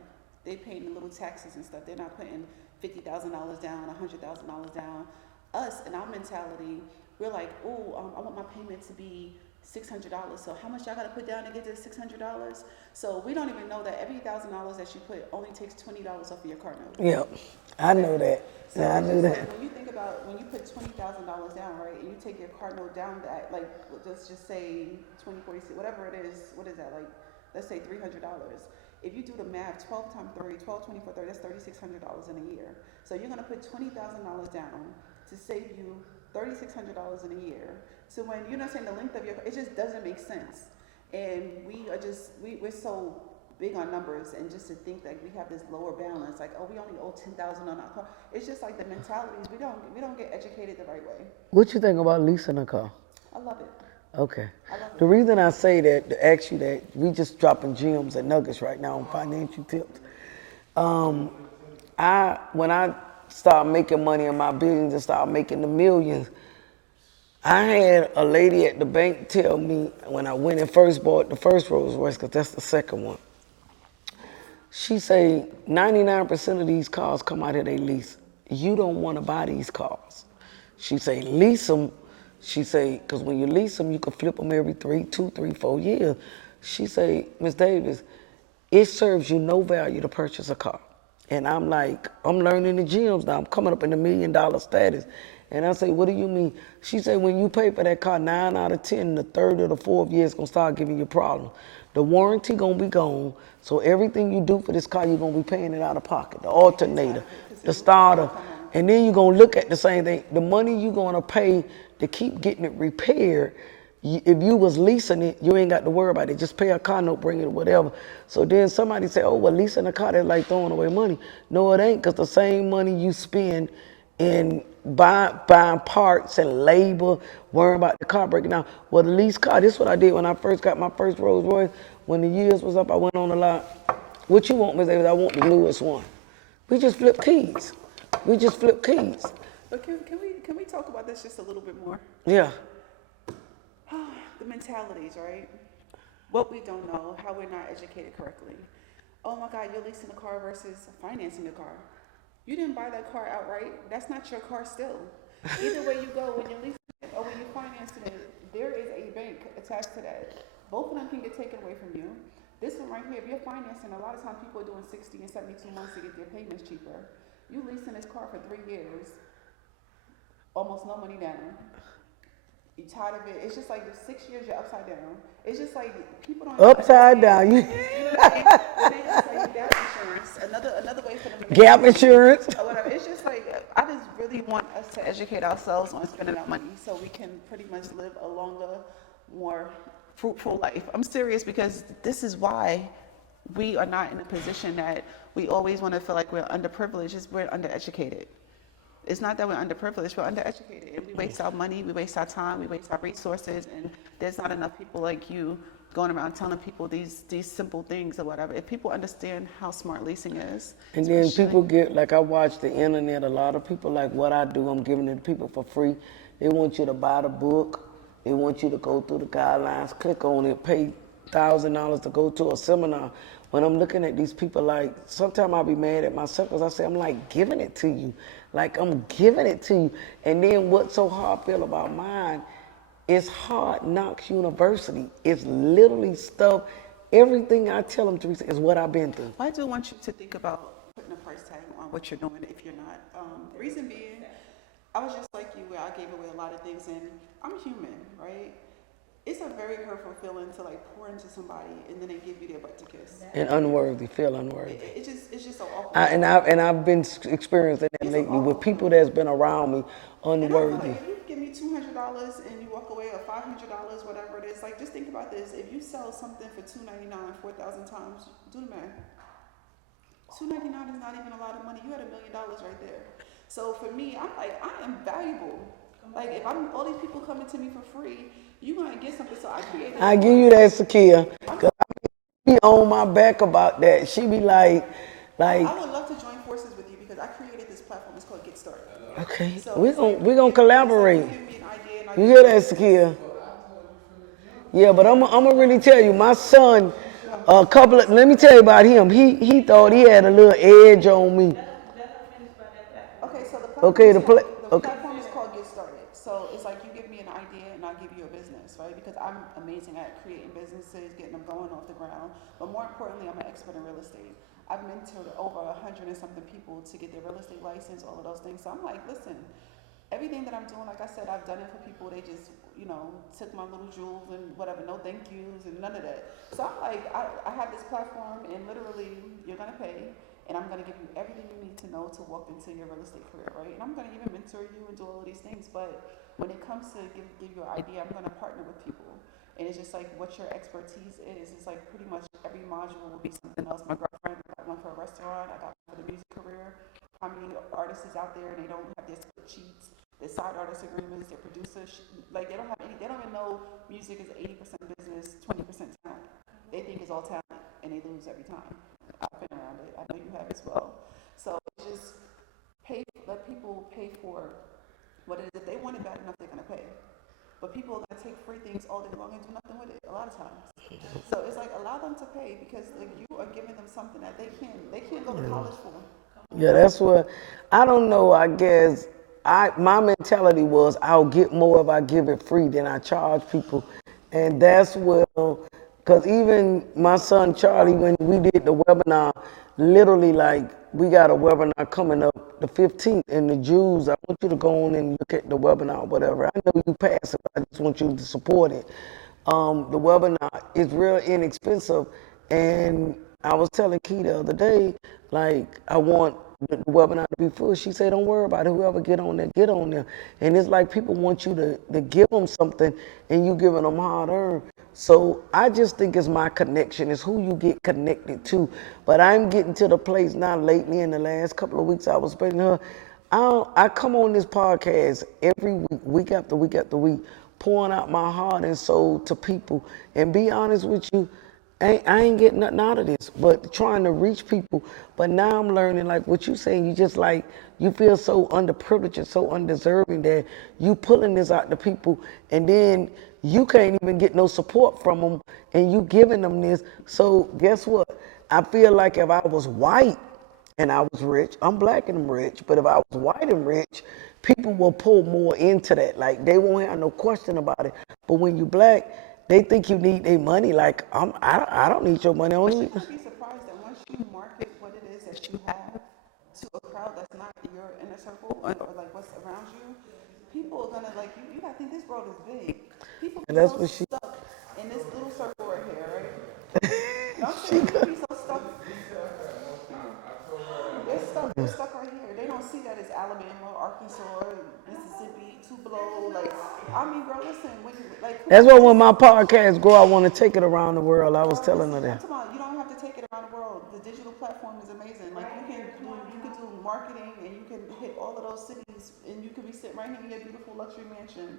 They paying the little taxes and stuff. They're not putting $50,000 down, $100,000 down. Us, in our mentality, we're like, I want my payment to be $600. So how much y'all got to put down to get to $600? So we don't even know that every $1,000 that you put only takes $20 off of your car note. Yep, I know that. So I knew that. When you think about when you put $20,000 down, right, and you take your car note down that, like, let's just say 20, 40, whatever it is, what is that, like, let's say $300. If you do the math, 12 times 30, 12, 24, 30, that's $3,600 in a year. So you're going to put $20,000 down to save you $3,600 in a year. So when you're not saying the length of your, it just doesn't make sense. And we are just, we're so big on numbers, and just to think that we have this lower balance, like, we only owe $10,000 on our car. It's just like the mentalities, we don't get educated the right way. What you think about leasing a car? I love it. Okay. The reason I say that, to ask you that, we just dropping gems and nuggets right now on financial tips. When I started making money in my billions and started making the millions, I had a lady at the bank tell me when I went and first bought the first Rolls Royce, because that's the second one. She say 99% of these cars come out of their lease. You don't want to buy these cars. She say lease them. She say, because when you lease them, you can flip them every 2, 3, 4 years. She say, Ms. Davis, it serves you no value to purchase a car. And I'm like, I'm learning the gems now. I'm coming up in the $1 million status. And I say, what do you mean? She said, when you pay for that car, 9 out of 10, the third or the fourth year is going to start giving you problems. The warranty going to be gone. So everything you do for this car, you're going to be paying it out of pocket. The alternator, the starter. And then you're going to look at the same thing. The money you're going to pay to keep getting it repaired, if you was leasing it, you ain't got to worry about it. Just pay a car note, bring it, whatever. So then somebody say, oh, well, leasing a car, that's like throwing away money. No, it ain't, because the same money you spend in buying parts and labor, worrying about the car breaking down. Well, the lease car, this is what I did when I first got my first Rolls Royce. When the years was up, I went on the lot. What you want, Ms. Davis? I want the newest one. We just flip keys. But can we talk about this just a little bit more? Yeah. The mentalities, right? What we don't know, how we're not educated correctly. Oh my God, you're leasing a car versus financing a car. You didn't buy that car outright. That's not your car still. Either way you go, when you're leasing it or when you're financing it, there is a bank attached to that. Both of them can get taken away from you. This one right here, if you're financing, a lot of times people are doing 60 and 72 months to get their payments cheaper. You leasing this car for 3 years, almost no money down. You tired of it. It's just like the 6 years you're upside down. It's just like people don't Upside down. You know what I mean? When they just say gap insurance, another way for them to make Gap money insurance. or whatever. It's just like I just really want us to educate ourselves on spending our money so we can pretty much live a longer, more fruitful life. I'm serious because this is why we are not in a position that we always want to feel like we're underprivileged. Is we're undereducated. It's not that we're underprivileged, we're undereducated. And we waste our money, we waste our time, we waste our resources, and there's not enough people like you going around telling people these simple things or whatever. If people understand how smart leasing is. And then people get, like I watch the internet, a lot of people like what I do, I'm giving it to people for free. They want you to buy the book, they want you to go through the guidelines, click on it, pay $1,000 to go to a seminar. When I'm looking at these people, like, sometimes I'll be mad at myself because I say, I'm like giving it to you. Like, I'm giving it to you. And then what's so hard feel about mine is Hard Knocks University. It's literally stuff, everything I tell them, Theresa, is what I've been through. I do want you to think about putting a price tag on what you're doing if you're not. The reason being, I was just like you where I gave away a lot of things, and I'm human, right? It's a very hurtful feeling to like pour into somebody and then they give you their butt to kiss. And unworthy, feel unworthy. It's just so awful. I've been experiencing that lately with people that's been around me, unworthy. If you give me $200 and you walk away, or $500, whatever it is, like just think about this. If you sell something for $299 4,000 times, do the math. $299 is not even a lot of money. You had $1 million right there. So for me, I'm like, I am valuable. Like if all these people coming to me for free, you gonna get something. So I created. I give you that, Sakia. Cause I be on my back about that. She be like. I would love to join forces with you because I created this platform. It's called Get Started. Okay, So we gonna collaborate. give me an idea and You hear that, Sakia? Yeah, but I'm gonna really tell you, my son, let me tell you about him. He thought he had a little edge on me. Okay, so Okay, the platform is called Get Started. So it's like you give me an idea and I'll give you a business, right? Because I'm amazing at creating businesses, getting them going off the ground. But more importantly, I'm an expert in real estate. I've mentored over 100 and something people to get their real estate license, all of those things. So I'm like, listen, everything that I'm doing, like I said, I've done it for people. They just, took my little jewels and whatever, no thank yous and none of that. So I'm like, I have this platform and literally you're going to pay. And I'm going to give you everything you need to know to walk into your real estate career, right? And I'm going to even mentor you and do all of these things. But when it comes to give you an idea, I'm going to partner with people. And it's just like what your expertise is. It's like pretty much every module will be something else. My girlfriend got one for a restaurant. I got one for the music career. How many artists is out there and they don't have their split sheets, their side artist agreements, their producers. Like they don't even know music is 80% business, 20% talent. They think it's all talent and they lose every time. I've been around it. I know you have as well. So just let people pay for what it is. If they want it bad enough, they're gonna pay. But people are gonna take free things all day long and do nothing with it a lot of times. So it's like allow them to pay because like you are giving them something that they can't go to college for. Yeah, that's what I don't know. I guess my mentality was I'll get more if I give it free than I charge people, and that's because even my son Charlie, when we did the webinar, literally like we got a webinar coming up the 15th in the Jews. I want you to go on and look at the webinar, whatever. I know you pass it, I just want you to support it. The webinar is real inexpensive, and I was telling Key the other day, like I want the webinar to be full. She said, don't worry about it. Whoever get on there, get on there. And it's like people want you to give them something and you giving them hard earned. So I just think it's my connection. It's who you get connected to. But I'm getting to the place now lately in the last couple of weeks I was spending her. I come on this podcast every week after week after week, pouring out my heart and soul to people. And be honest with you, I ain't getting nothing out of this, but trying to reach people. But now I'm learning, like what you saying, you just like, you feel so underprivileged and so undeserving that you pulling this out to people, and then you can't even get no support from them, and you giving them this. So guess what? I feel like if I was white and I was rich, I'm black and I'm rich, but if I was white and rich, people will pull more into that. Like they won't have no question about it. But when you black, they think you need their money. Like I don't need your money. But Only you might be surprised that once you market what it is that you have to a crowd that's not your inner circle or like what's around you, people are gonna like you. You gotta think this world is big. People and be that's so what she. stuck in this little circle right here, right? I'm saying people be so stuck. They're stuck. They're stuck right here. They don't see that it's Alabama, Arkansas, Mississippi, Tupelo. Like, I mean, girl, listen. When you like, come That's on, why when my podcast go, I want to take it around the world. I was girl, telling her listen. I'm that. talking about you don't have to take it around the world. The digital platform is amazing. Like, you can do marketing, and you can hit all of those cities, and you can be sitting right here in your beautiful luxury mansion,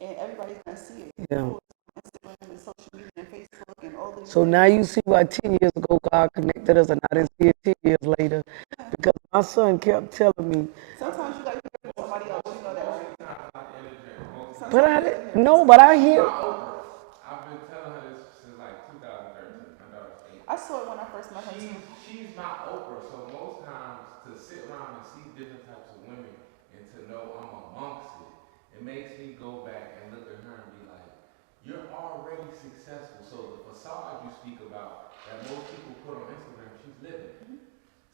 and everybody's gonna see it. Yeah. Instagram and social media and Facebook and all these So now things. you see why 10 years ago God connected us, and I didn't see it 10 years later, because my son kept telling me. Sometimes you gotta hear it from somebody else. You know that, right? But Sometimes I you gotta didn't, hear it from no, but somebody I else. hear. I've been telling her this since like 2013. My daughter's 8. I saw it when I first met her too. She's not Oprah, so most times to sit around and see different types of women and to know I'm amongst it, it makes me go back and look at her and be like, you're already successful. So the facade you speak about that most people put on Instagram, she's living.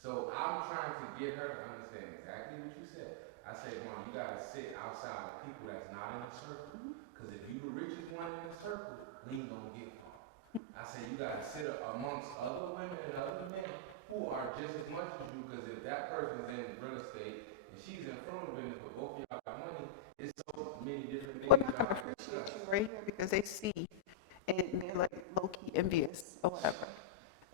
So I'm trying to get her to understand exactly what you said. I say, Mom, you gotta sit outside of people that's not in a circle. Because if you the richest one in the circle, we ain't gonna get far. I say you gotta sit amongst other women and other men who are just as much as you. Because if that person's in real estate and she's in front of business, but both of y'all got money, it's so many different things Well, y'all I can appreciate discuss. you right here because they see and they're like low key envious or whatever.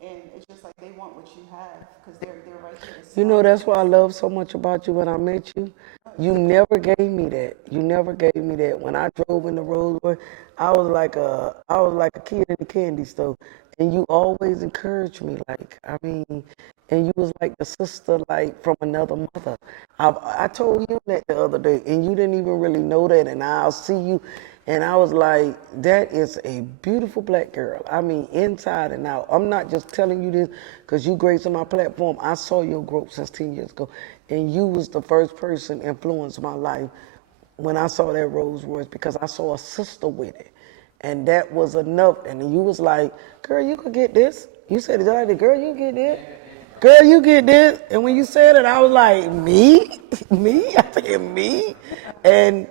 And it's just like they want what you have because they're right here. You know, that's what I love so much about you when I met you. You never gave me that. You never gave me that. When I drove in the Rosewood, I was like a kid in the candy store. And you always encouraged me, like, I mean, and you was like the sister, like, from another mother. I told him that the other day, and you didn't even really know that, and I'll see you. And I was like, that is a beautiful black girl. I mean, inside and out. I'm not just telling you this because you graced on my platform. I saw your growth since 10 years ago. And you was the first person influenced my life when I saw that Rolls Royce because I saw a sister with it. And that was enough. And you was like, girl, you could get this. You said it like, girl, you get this. Girl, you get this. And when you said it, I was like, me? Me? I said, me? And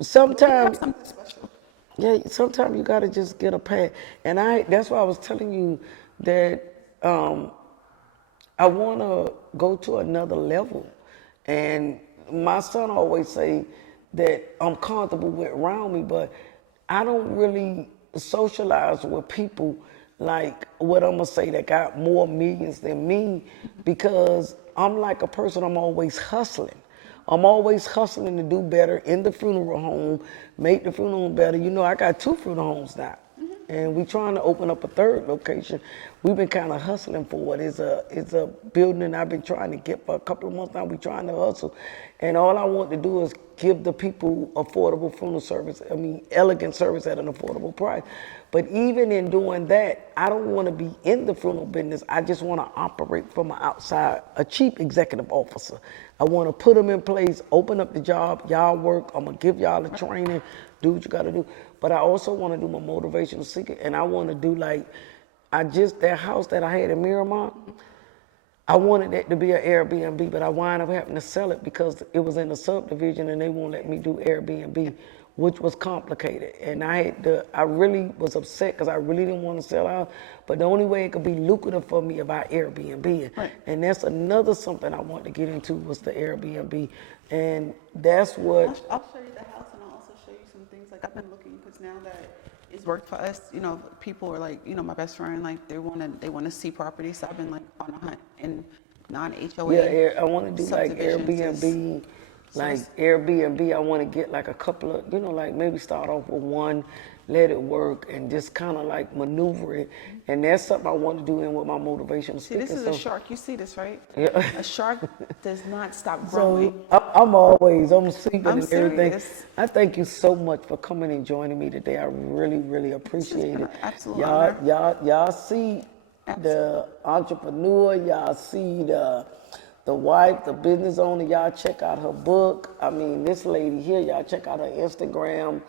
sometimes, Something special. yeah, sometimes you gotta just get a pat. And that's why I was telling you that I wanna go to another level. And my son always say that I'm comfortable with around me, but I don't really socialize with people like what I'm gonna say that got more millions than me because I'm like a person, I'm always hustling. I'm always hustling to do better in the funeral home, make the funeral home better. You know, I got 2 funeral homes now. And we trying to open up a 3rd location. We've been kind of hustling for it. It's a building I've been trying to get for a couple of months now. We trying to hustle. And all I want to do is give the people affordable funeral service. I mean, elegant service at an affordable price. But even in doing that, I don't want to be in the funeral business. I just want to operate from an outside, a chief executive officer. I want to put them in place, open up the job, y'all work. I'm going to give y'all the training, do what you got to do. But I also want to do my motivational speaker, and I want to do like, that house that I had in Miramar, I wanted that to be an Airbnb, but I wound up having to sell it because it was in a subdivision and they won't let me do Airbnb, which was complicated. And I really was upset because I really didn't want to sell out, but the only way it could be lucrative for me about Airbnb. Right. And that's another something I wanted to get into was the Airbnb. And that's what, I'll show you the house and I'll also show you some things. Like I've been looking because now that it's worked for us, you know, people are like, you know, my best friend, like they want to see property. So I've been like on a hunt in non-HOA. yeah, I want to do like subdivisions. Airbnb, like Airbnb. I want to get like a couple of, you know, like maybe start off with one let it work, and just kind of like maneuver it. And that's something I want to do in with my motivational See, speaking. this is a shark. You see this, right? Yeah. A shark does not stop So growing. I'm sleeping I'm and everything. serious. I thank you so much for coming and joining me today. I really, really appreciate been it. an absolute honor. Y'all see the entrepreneur, y'all see the wife, the business owner, y'all check out her book. I mean, this lady here, y'all check out her Instagram.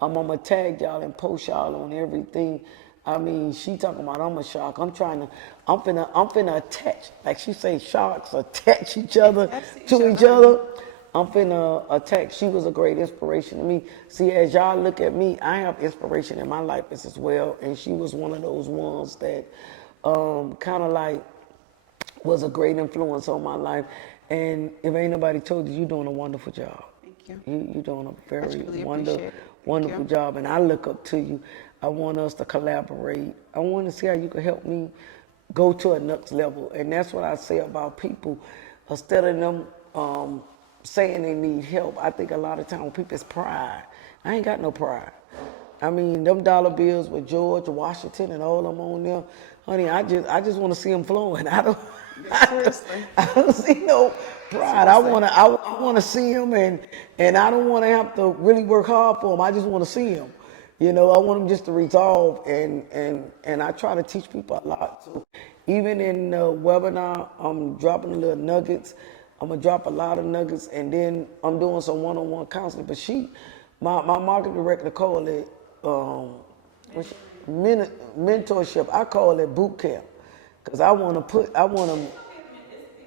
I'm gonna tag y'all and post y'all on everything. I mean, she talking about I'm a shark. I'm finna attach, like she say, sharks attach each other to each other. I'm finna attack. She was a great inspiration to me. See, as y'all look at me, I have inspiration in my life as well, and she was one of those ones that kind of like was a great influence on my life. And if ain't nobody told you, you're doing a wonderful job. Thank you. You're doing a very really appreciate it. wonderful job, and I look up to you. I want us to collaborate. I want to see how you can help me go to a next level, and that's what I say about people. Instead of them saying they need help, I think a lot of times people's pride. I ain't got no pride. I mean, them dollar bills with George Washington and all them on there, honey. I just want to see them flowing. Seriously. I don't see no pride. I wanna see them, and I don't want to have to really work hard for them. I just want to see them. You know, I want them just to resolve, and I try to teach people a lot. So even in the webinar, I'm dropping the little nuggets. I'm gonna drop a lot of nuggets, and then I'm doing some one-on-one counseling. But my marketing director called it mentorship. I call it boot camp, because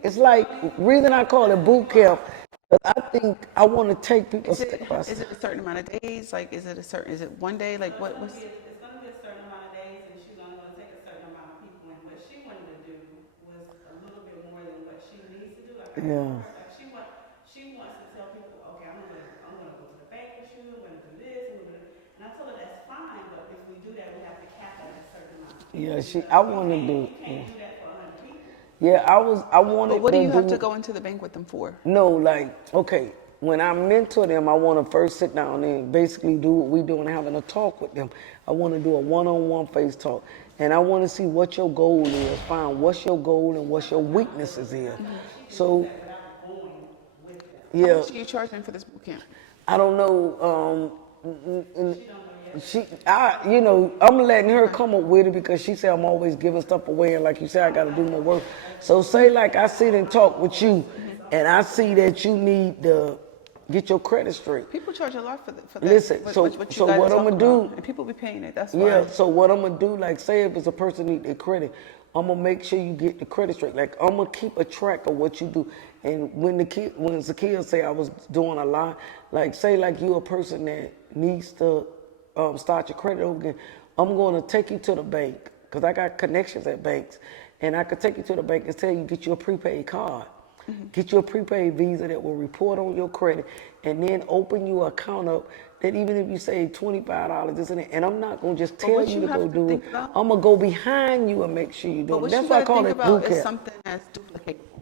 it's like, reason I call it boot camp, because I think I want to take people step by Is step. it a certain amount of days? Like, is it one day? Like, what's? It's gonna be a certain amount of days, and she's only gonna take a certain amount of people. And what she wanted to do was a little bit more than what she needs to do. Like, Yeah. like she wants to tell people, okay, I'm gonna go to the bank with you. I'm gonna do this. And I told her that's fine, but if we do that, we have to cap it at a certain amount. Yeah, I want to do. You can't do that for 100 people. Yeah, I wanted. But what do you to have to go into the bank with them for? No, like, okay, when I mentor them, I want to first sit down and basically do what we do and having a talk with them. I want to do a one-on-one face talk. And I want to see what your goal is, find what's your goal and what your weaknesses is. So, How yeah, much are you charging for this boot camp? I don't know. I'm letting her come up with it, because she said I'm always giving stuff away, and like you said, I got to do more work. So say like I sit and talk with you, and I see that you need to get your credit straight. People charge a lot for that. Listen, what so you guys what I'm talk gonna do? about, and people be paying it. That's why. Yeah. So what I'm gonna do? Like, say if it's a person need their credit, I'm gonna make sure you get the credit straight. Like, I'm gonna keep a track of what you do. And when Zakiya say I was doing a lot, like say like you a person that needs to start your credit over again, I'm gonna take you to the bank, because I got connections at banks, and I could take you to the bank and tell you get you a prepaid card. Get you a prepaid Visa that will report on your credit, and then open you an account up that even if you save $25, this and that, and I'm not gonna just tell what you you to have go to do it. think about- I'm gonna go behind you and make sure you do But it. what That's you why I got to call think it about boot is camp. something that's duplicatable.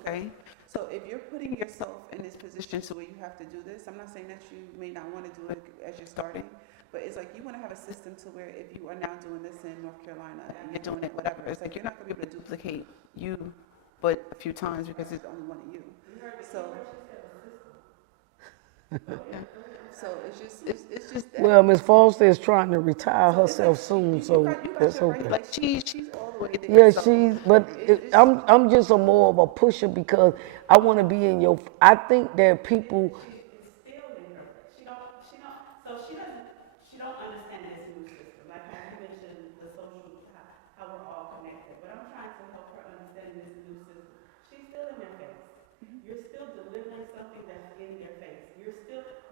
Okay. So if you're putting yourself in this position to where you have to do this, I'm not saying that you may not want to do it as you're starting, but it's like you want to have a system to where if you are now doing this in North Carolina and you're doing it whatever, it's like you're not going to be able to duplicate you but a few times, because there's only one of you. So yeah. So it's just that. Well, Miss Foster is trying to retire herself soon, so you got that's your right. okay. Like she's all the way there. Yeah, so I'm just a more of a pusher, because I want to be in your. I think that people. It's still in her. She don't understand this new system. Like how you mentioned the social, how we're all connected. But I'm trying to help her understand this new system. She's still in their face. You're still delivering something that's in their face.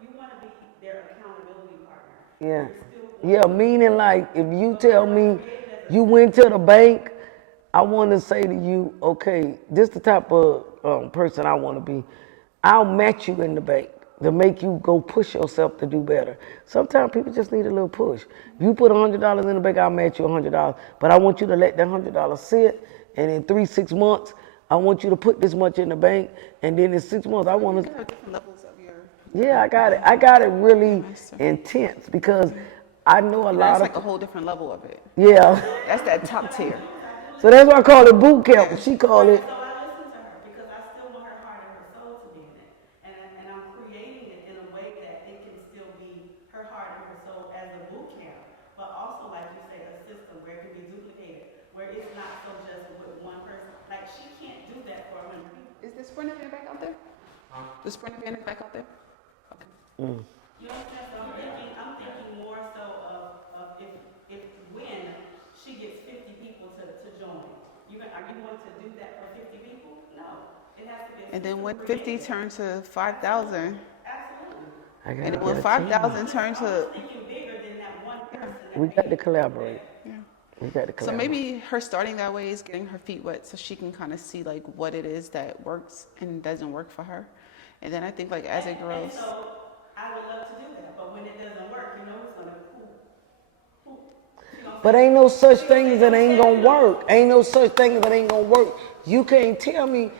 You want to be their accountability partner. Yeah. You're still Yeah, meaning like if you tell me you went to the bank, I want to say to you, okay, this the type of person I want to be. I'll match you in the bank to make you go push yourself to do better. Sometimes people just need a little push. If you put $100 in the bank, I'll match you $100. But I want you to let that $100 sit, and in 3-6 months, I want you to put this much in the bank, and then in 6 months, I want to. you have different levels of your. Yeah, I got it. I got it really intense, because I know a lot That's of, like a whole different level of it. yeah. That's that top tier. So that's why I call it boot camp. She call it, So I listen to her because I still want her heart and her soul to be in it. And I'm creating it in a way that it can still be her heart and her soul as a boot camp, but also, like you say, a system where it can be duplicated, where it's not so just with one person. Like, she can't do that for 100 people. Is the sprinter van back out there? The sprinter van is back out there? Okay. You understand? So I'm thinking more so of if when she gets 50 people to join. Are you going to do that for 50 people? No. It has to be a And then when system 50 created. turns to 5,000, Absolutely. I and gotta then when get a 5,000 team. turns to, Thinking bigger than that one person. We got to collaborate. We got to so collaborate. maybe her starting that way is getting her feet wet so she can kind of see like what it is that works and doesn't work for her. And then I think like as it grows, So I would love to do that, but when it doesn't work, you know who's gonna who But ain't no such thing as it ain't gonna work. Ain't no such thing as it ain't gonna work. You can't tell me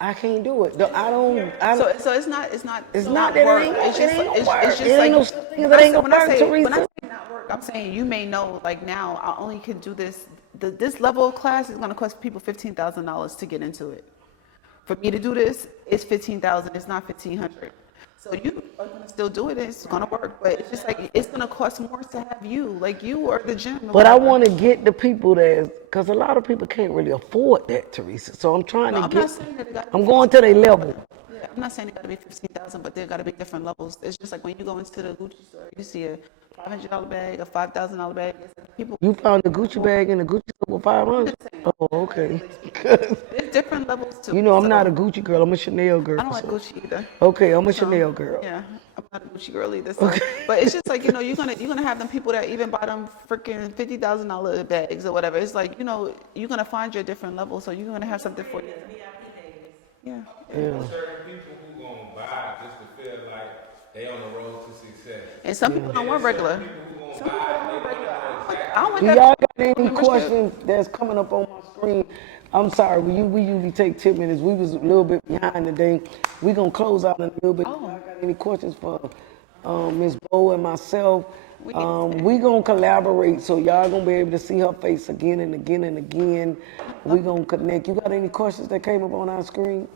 I can't do it. I don't. so it's not It's not that work. it ain't gonna, It's just it ain't gonna work. it's It just ain't like no such thing as it ain't gonna work, when I Teresa. say not work, I'm saying you may know like now I only can do this. This level of class is going to cost people $15,000 to get into it. For me to do this, it's $15,000. It's not $1,500. So you are going to still do it. It's going to work, but it's just like it's going to cost more to have you, like you or the gym. Or But I whatever. want to get the people because a lot of people can't really afford that, Teresa. So I'm trying No, to I'm get. not saying that it gotta be I'm going to their level. Yeah, I'm not saying it got to be 15,000, but there got to be different levels. It's just like when you go into the Gucci store, you see a $500 bag, a $5,000 bag. It's like people. You found the Gucci bag in the Gucci store for 500. Oh, okay. There's different levels to. You know, I'm not a so Gucci girl. I'm a Chanel girl. I don't like so- Gucci either. Okay, I'm a So, Chanel girl. Yeah, I'm not a Gucci girl either. So, but it's just like you're gonna have them people that even buy them freaking $50,000 bags or whatever. It's like you're gonna find your different level, so you're gonna have something for you. Yeah. Certain people who gonna buy just to feel like they on the road to success. And some people don't want regular. People who gonna Some people buy, don't they want wanna regular. know exactly. I don't want Do that. y'all got any membership. questions that's coming up on my screen? I'm sorry, we usually take 10 minutes. We was a little bit behind today. We're going to close out in a little bit. Y'all got any questions for Ms. Bowe and myself? We going to collaborate, so y'all going to be able to see her face again and again and again. We going to connect. You got any questions that came up on our screen?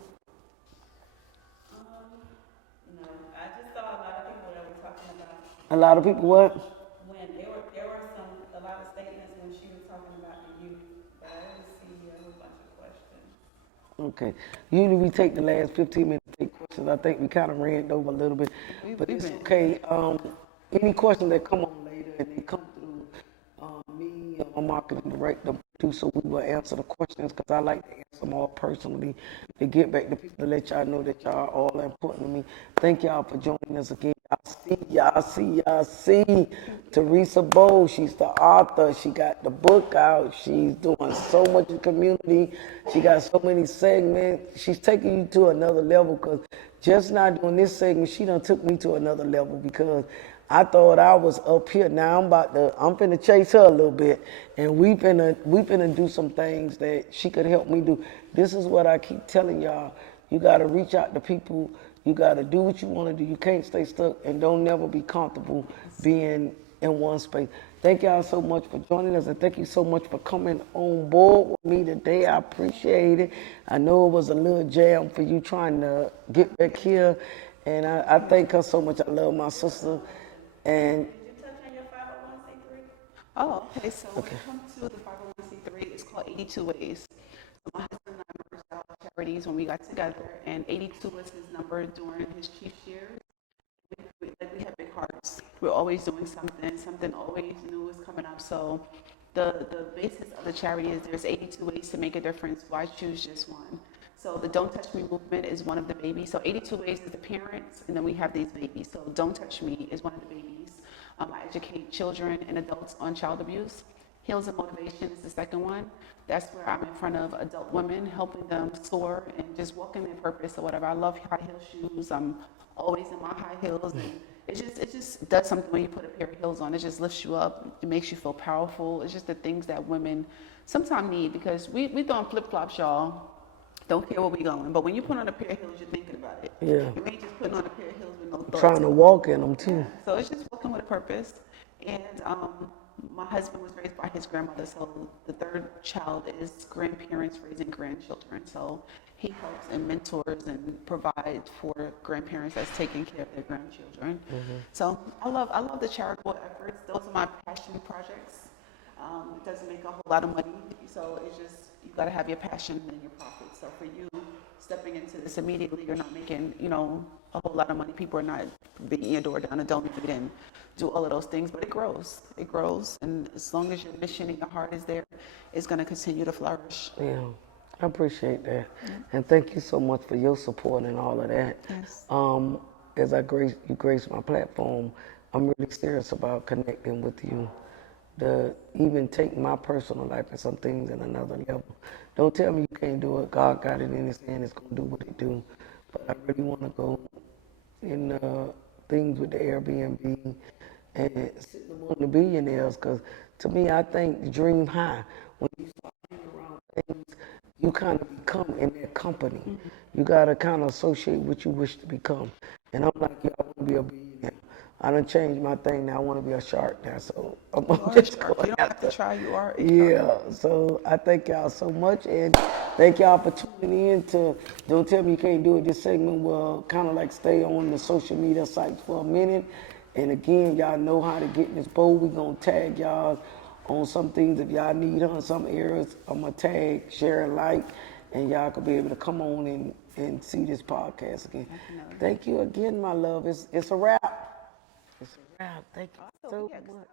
No, I just saw a lot of people that were talking about A lot of people what? when there were a lot of statements when she was talking about the youth, but I didn't see a whole bunch of questions. Okay. Usually we take the last 15 minutes to take questions. I think we kind of ran over a little bit, but it's okay. Any questions that come on later and they come through me or my marketing director, producer, we will answer the questions because I like to answer them all personally to get back to people to let y'all know that y'all are all important to me. Thank y'all for joining us again. Y'all see Theresa Bowe. She's the author. She got the book out. She's doing so much in the community. She got so many segments. She's taking you to another level because just not doing this segment, she done took me to another level because I thought I was up here. Now I'm finna chase her a little bit, and we finna do some things that she could help me do. This is what I keep telling y'all. You gotta reach out to people. You gotta do what you wanna do. You can't stay stuck, and don't never be comfortable being in one space. Thank y'all so much for joining us, and thank you so much for coming on board with me today. I appreciate it. I know it was a little jam for you trying to get back here, and I thank her so much. I love my sister. And Did you touch on your 501c3? Oh, okay. So when it comes to the 501c3, it's called 82 Ways. So my husband and I merged our charities when we got together, and 82 was his number during his chief years. We have big hearts. We're always doing something always new is coming up. So the basis of the charity is there's 82 ways to make a difference. Why choose just one? So the Don't Touch Me movement is one of the babies. So 82 Ways is the parents, and then we have these babies. So Don't Touch Me is one of the babies. I educate children and adults on child abuse. Heals and Motivation is the second one. That's where I'm in front of adult women, helping them soar and just walk in their purpose or whatever. I love high heel shoes. I'm always in my high heels, and it just does something when you put a pair of heels on. It just lifts you up. It makes you feel powerful. It's just the things that women sometimes need because we throwing flip flops, y'all. Don't care where we going, but when you put on a pair of heels, you're thinking about it. Yeah. You ain't just putting on a pair of heels with no thoughts. trying to walk in them too. So it's just walking with a purpose. And my husband was raised by his grandmother, so the third child is grandparents raising grandchildren. So he helps and mentors and provides for grandparents that's taking care of their grandchildren. So I love the charitable efforts. Those are my passion projects. It doesn't make a whole lot of money, so it's just you got to have your passion and your profit. So for you, stepping into this immediately, you're not making a whole lot of money. People are not beating your door down to donate and do all of those things, but it grows. It grows, and as long as your mission and your heart is there, it's going to continue to flourish. Yeah, I appreciate that. And thank you so much for your support and all of that. Yes. As you grace my platform, I'm really serious about connecting with you. To even take my personal life and some things in another level. Don't tell me you can't do it. God got it in his hand. It's going to do what it do. But I really want to go in things with the Airbnb and sitting among the billionaires, because to me, I think the dream high. When you start being around things, you kind of become in that company. You got to kind of associate what you wish to become. And I'm like, yeah, I want to be a billionaire. I done changed my thing now. I want to be a shark now. So I'm just going You don't have to try. You are. Yeah. So I thank y'all so much, and thank y'all for tuning in to Don't Tell Me You Can't Do It. This segment will kind of like stay on the social media sites for a minute. And again, y'all know how to get in this bowl. We're going to tag y'all on some things. If y'all need her in some areas, I'm going to tag, share, and like, and y'all could be able to come on and see this podcast again. Definitely. Thank you again, my love. It's a wrap. It's a wrap. Thank you so much.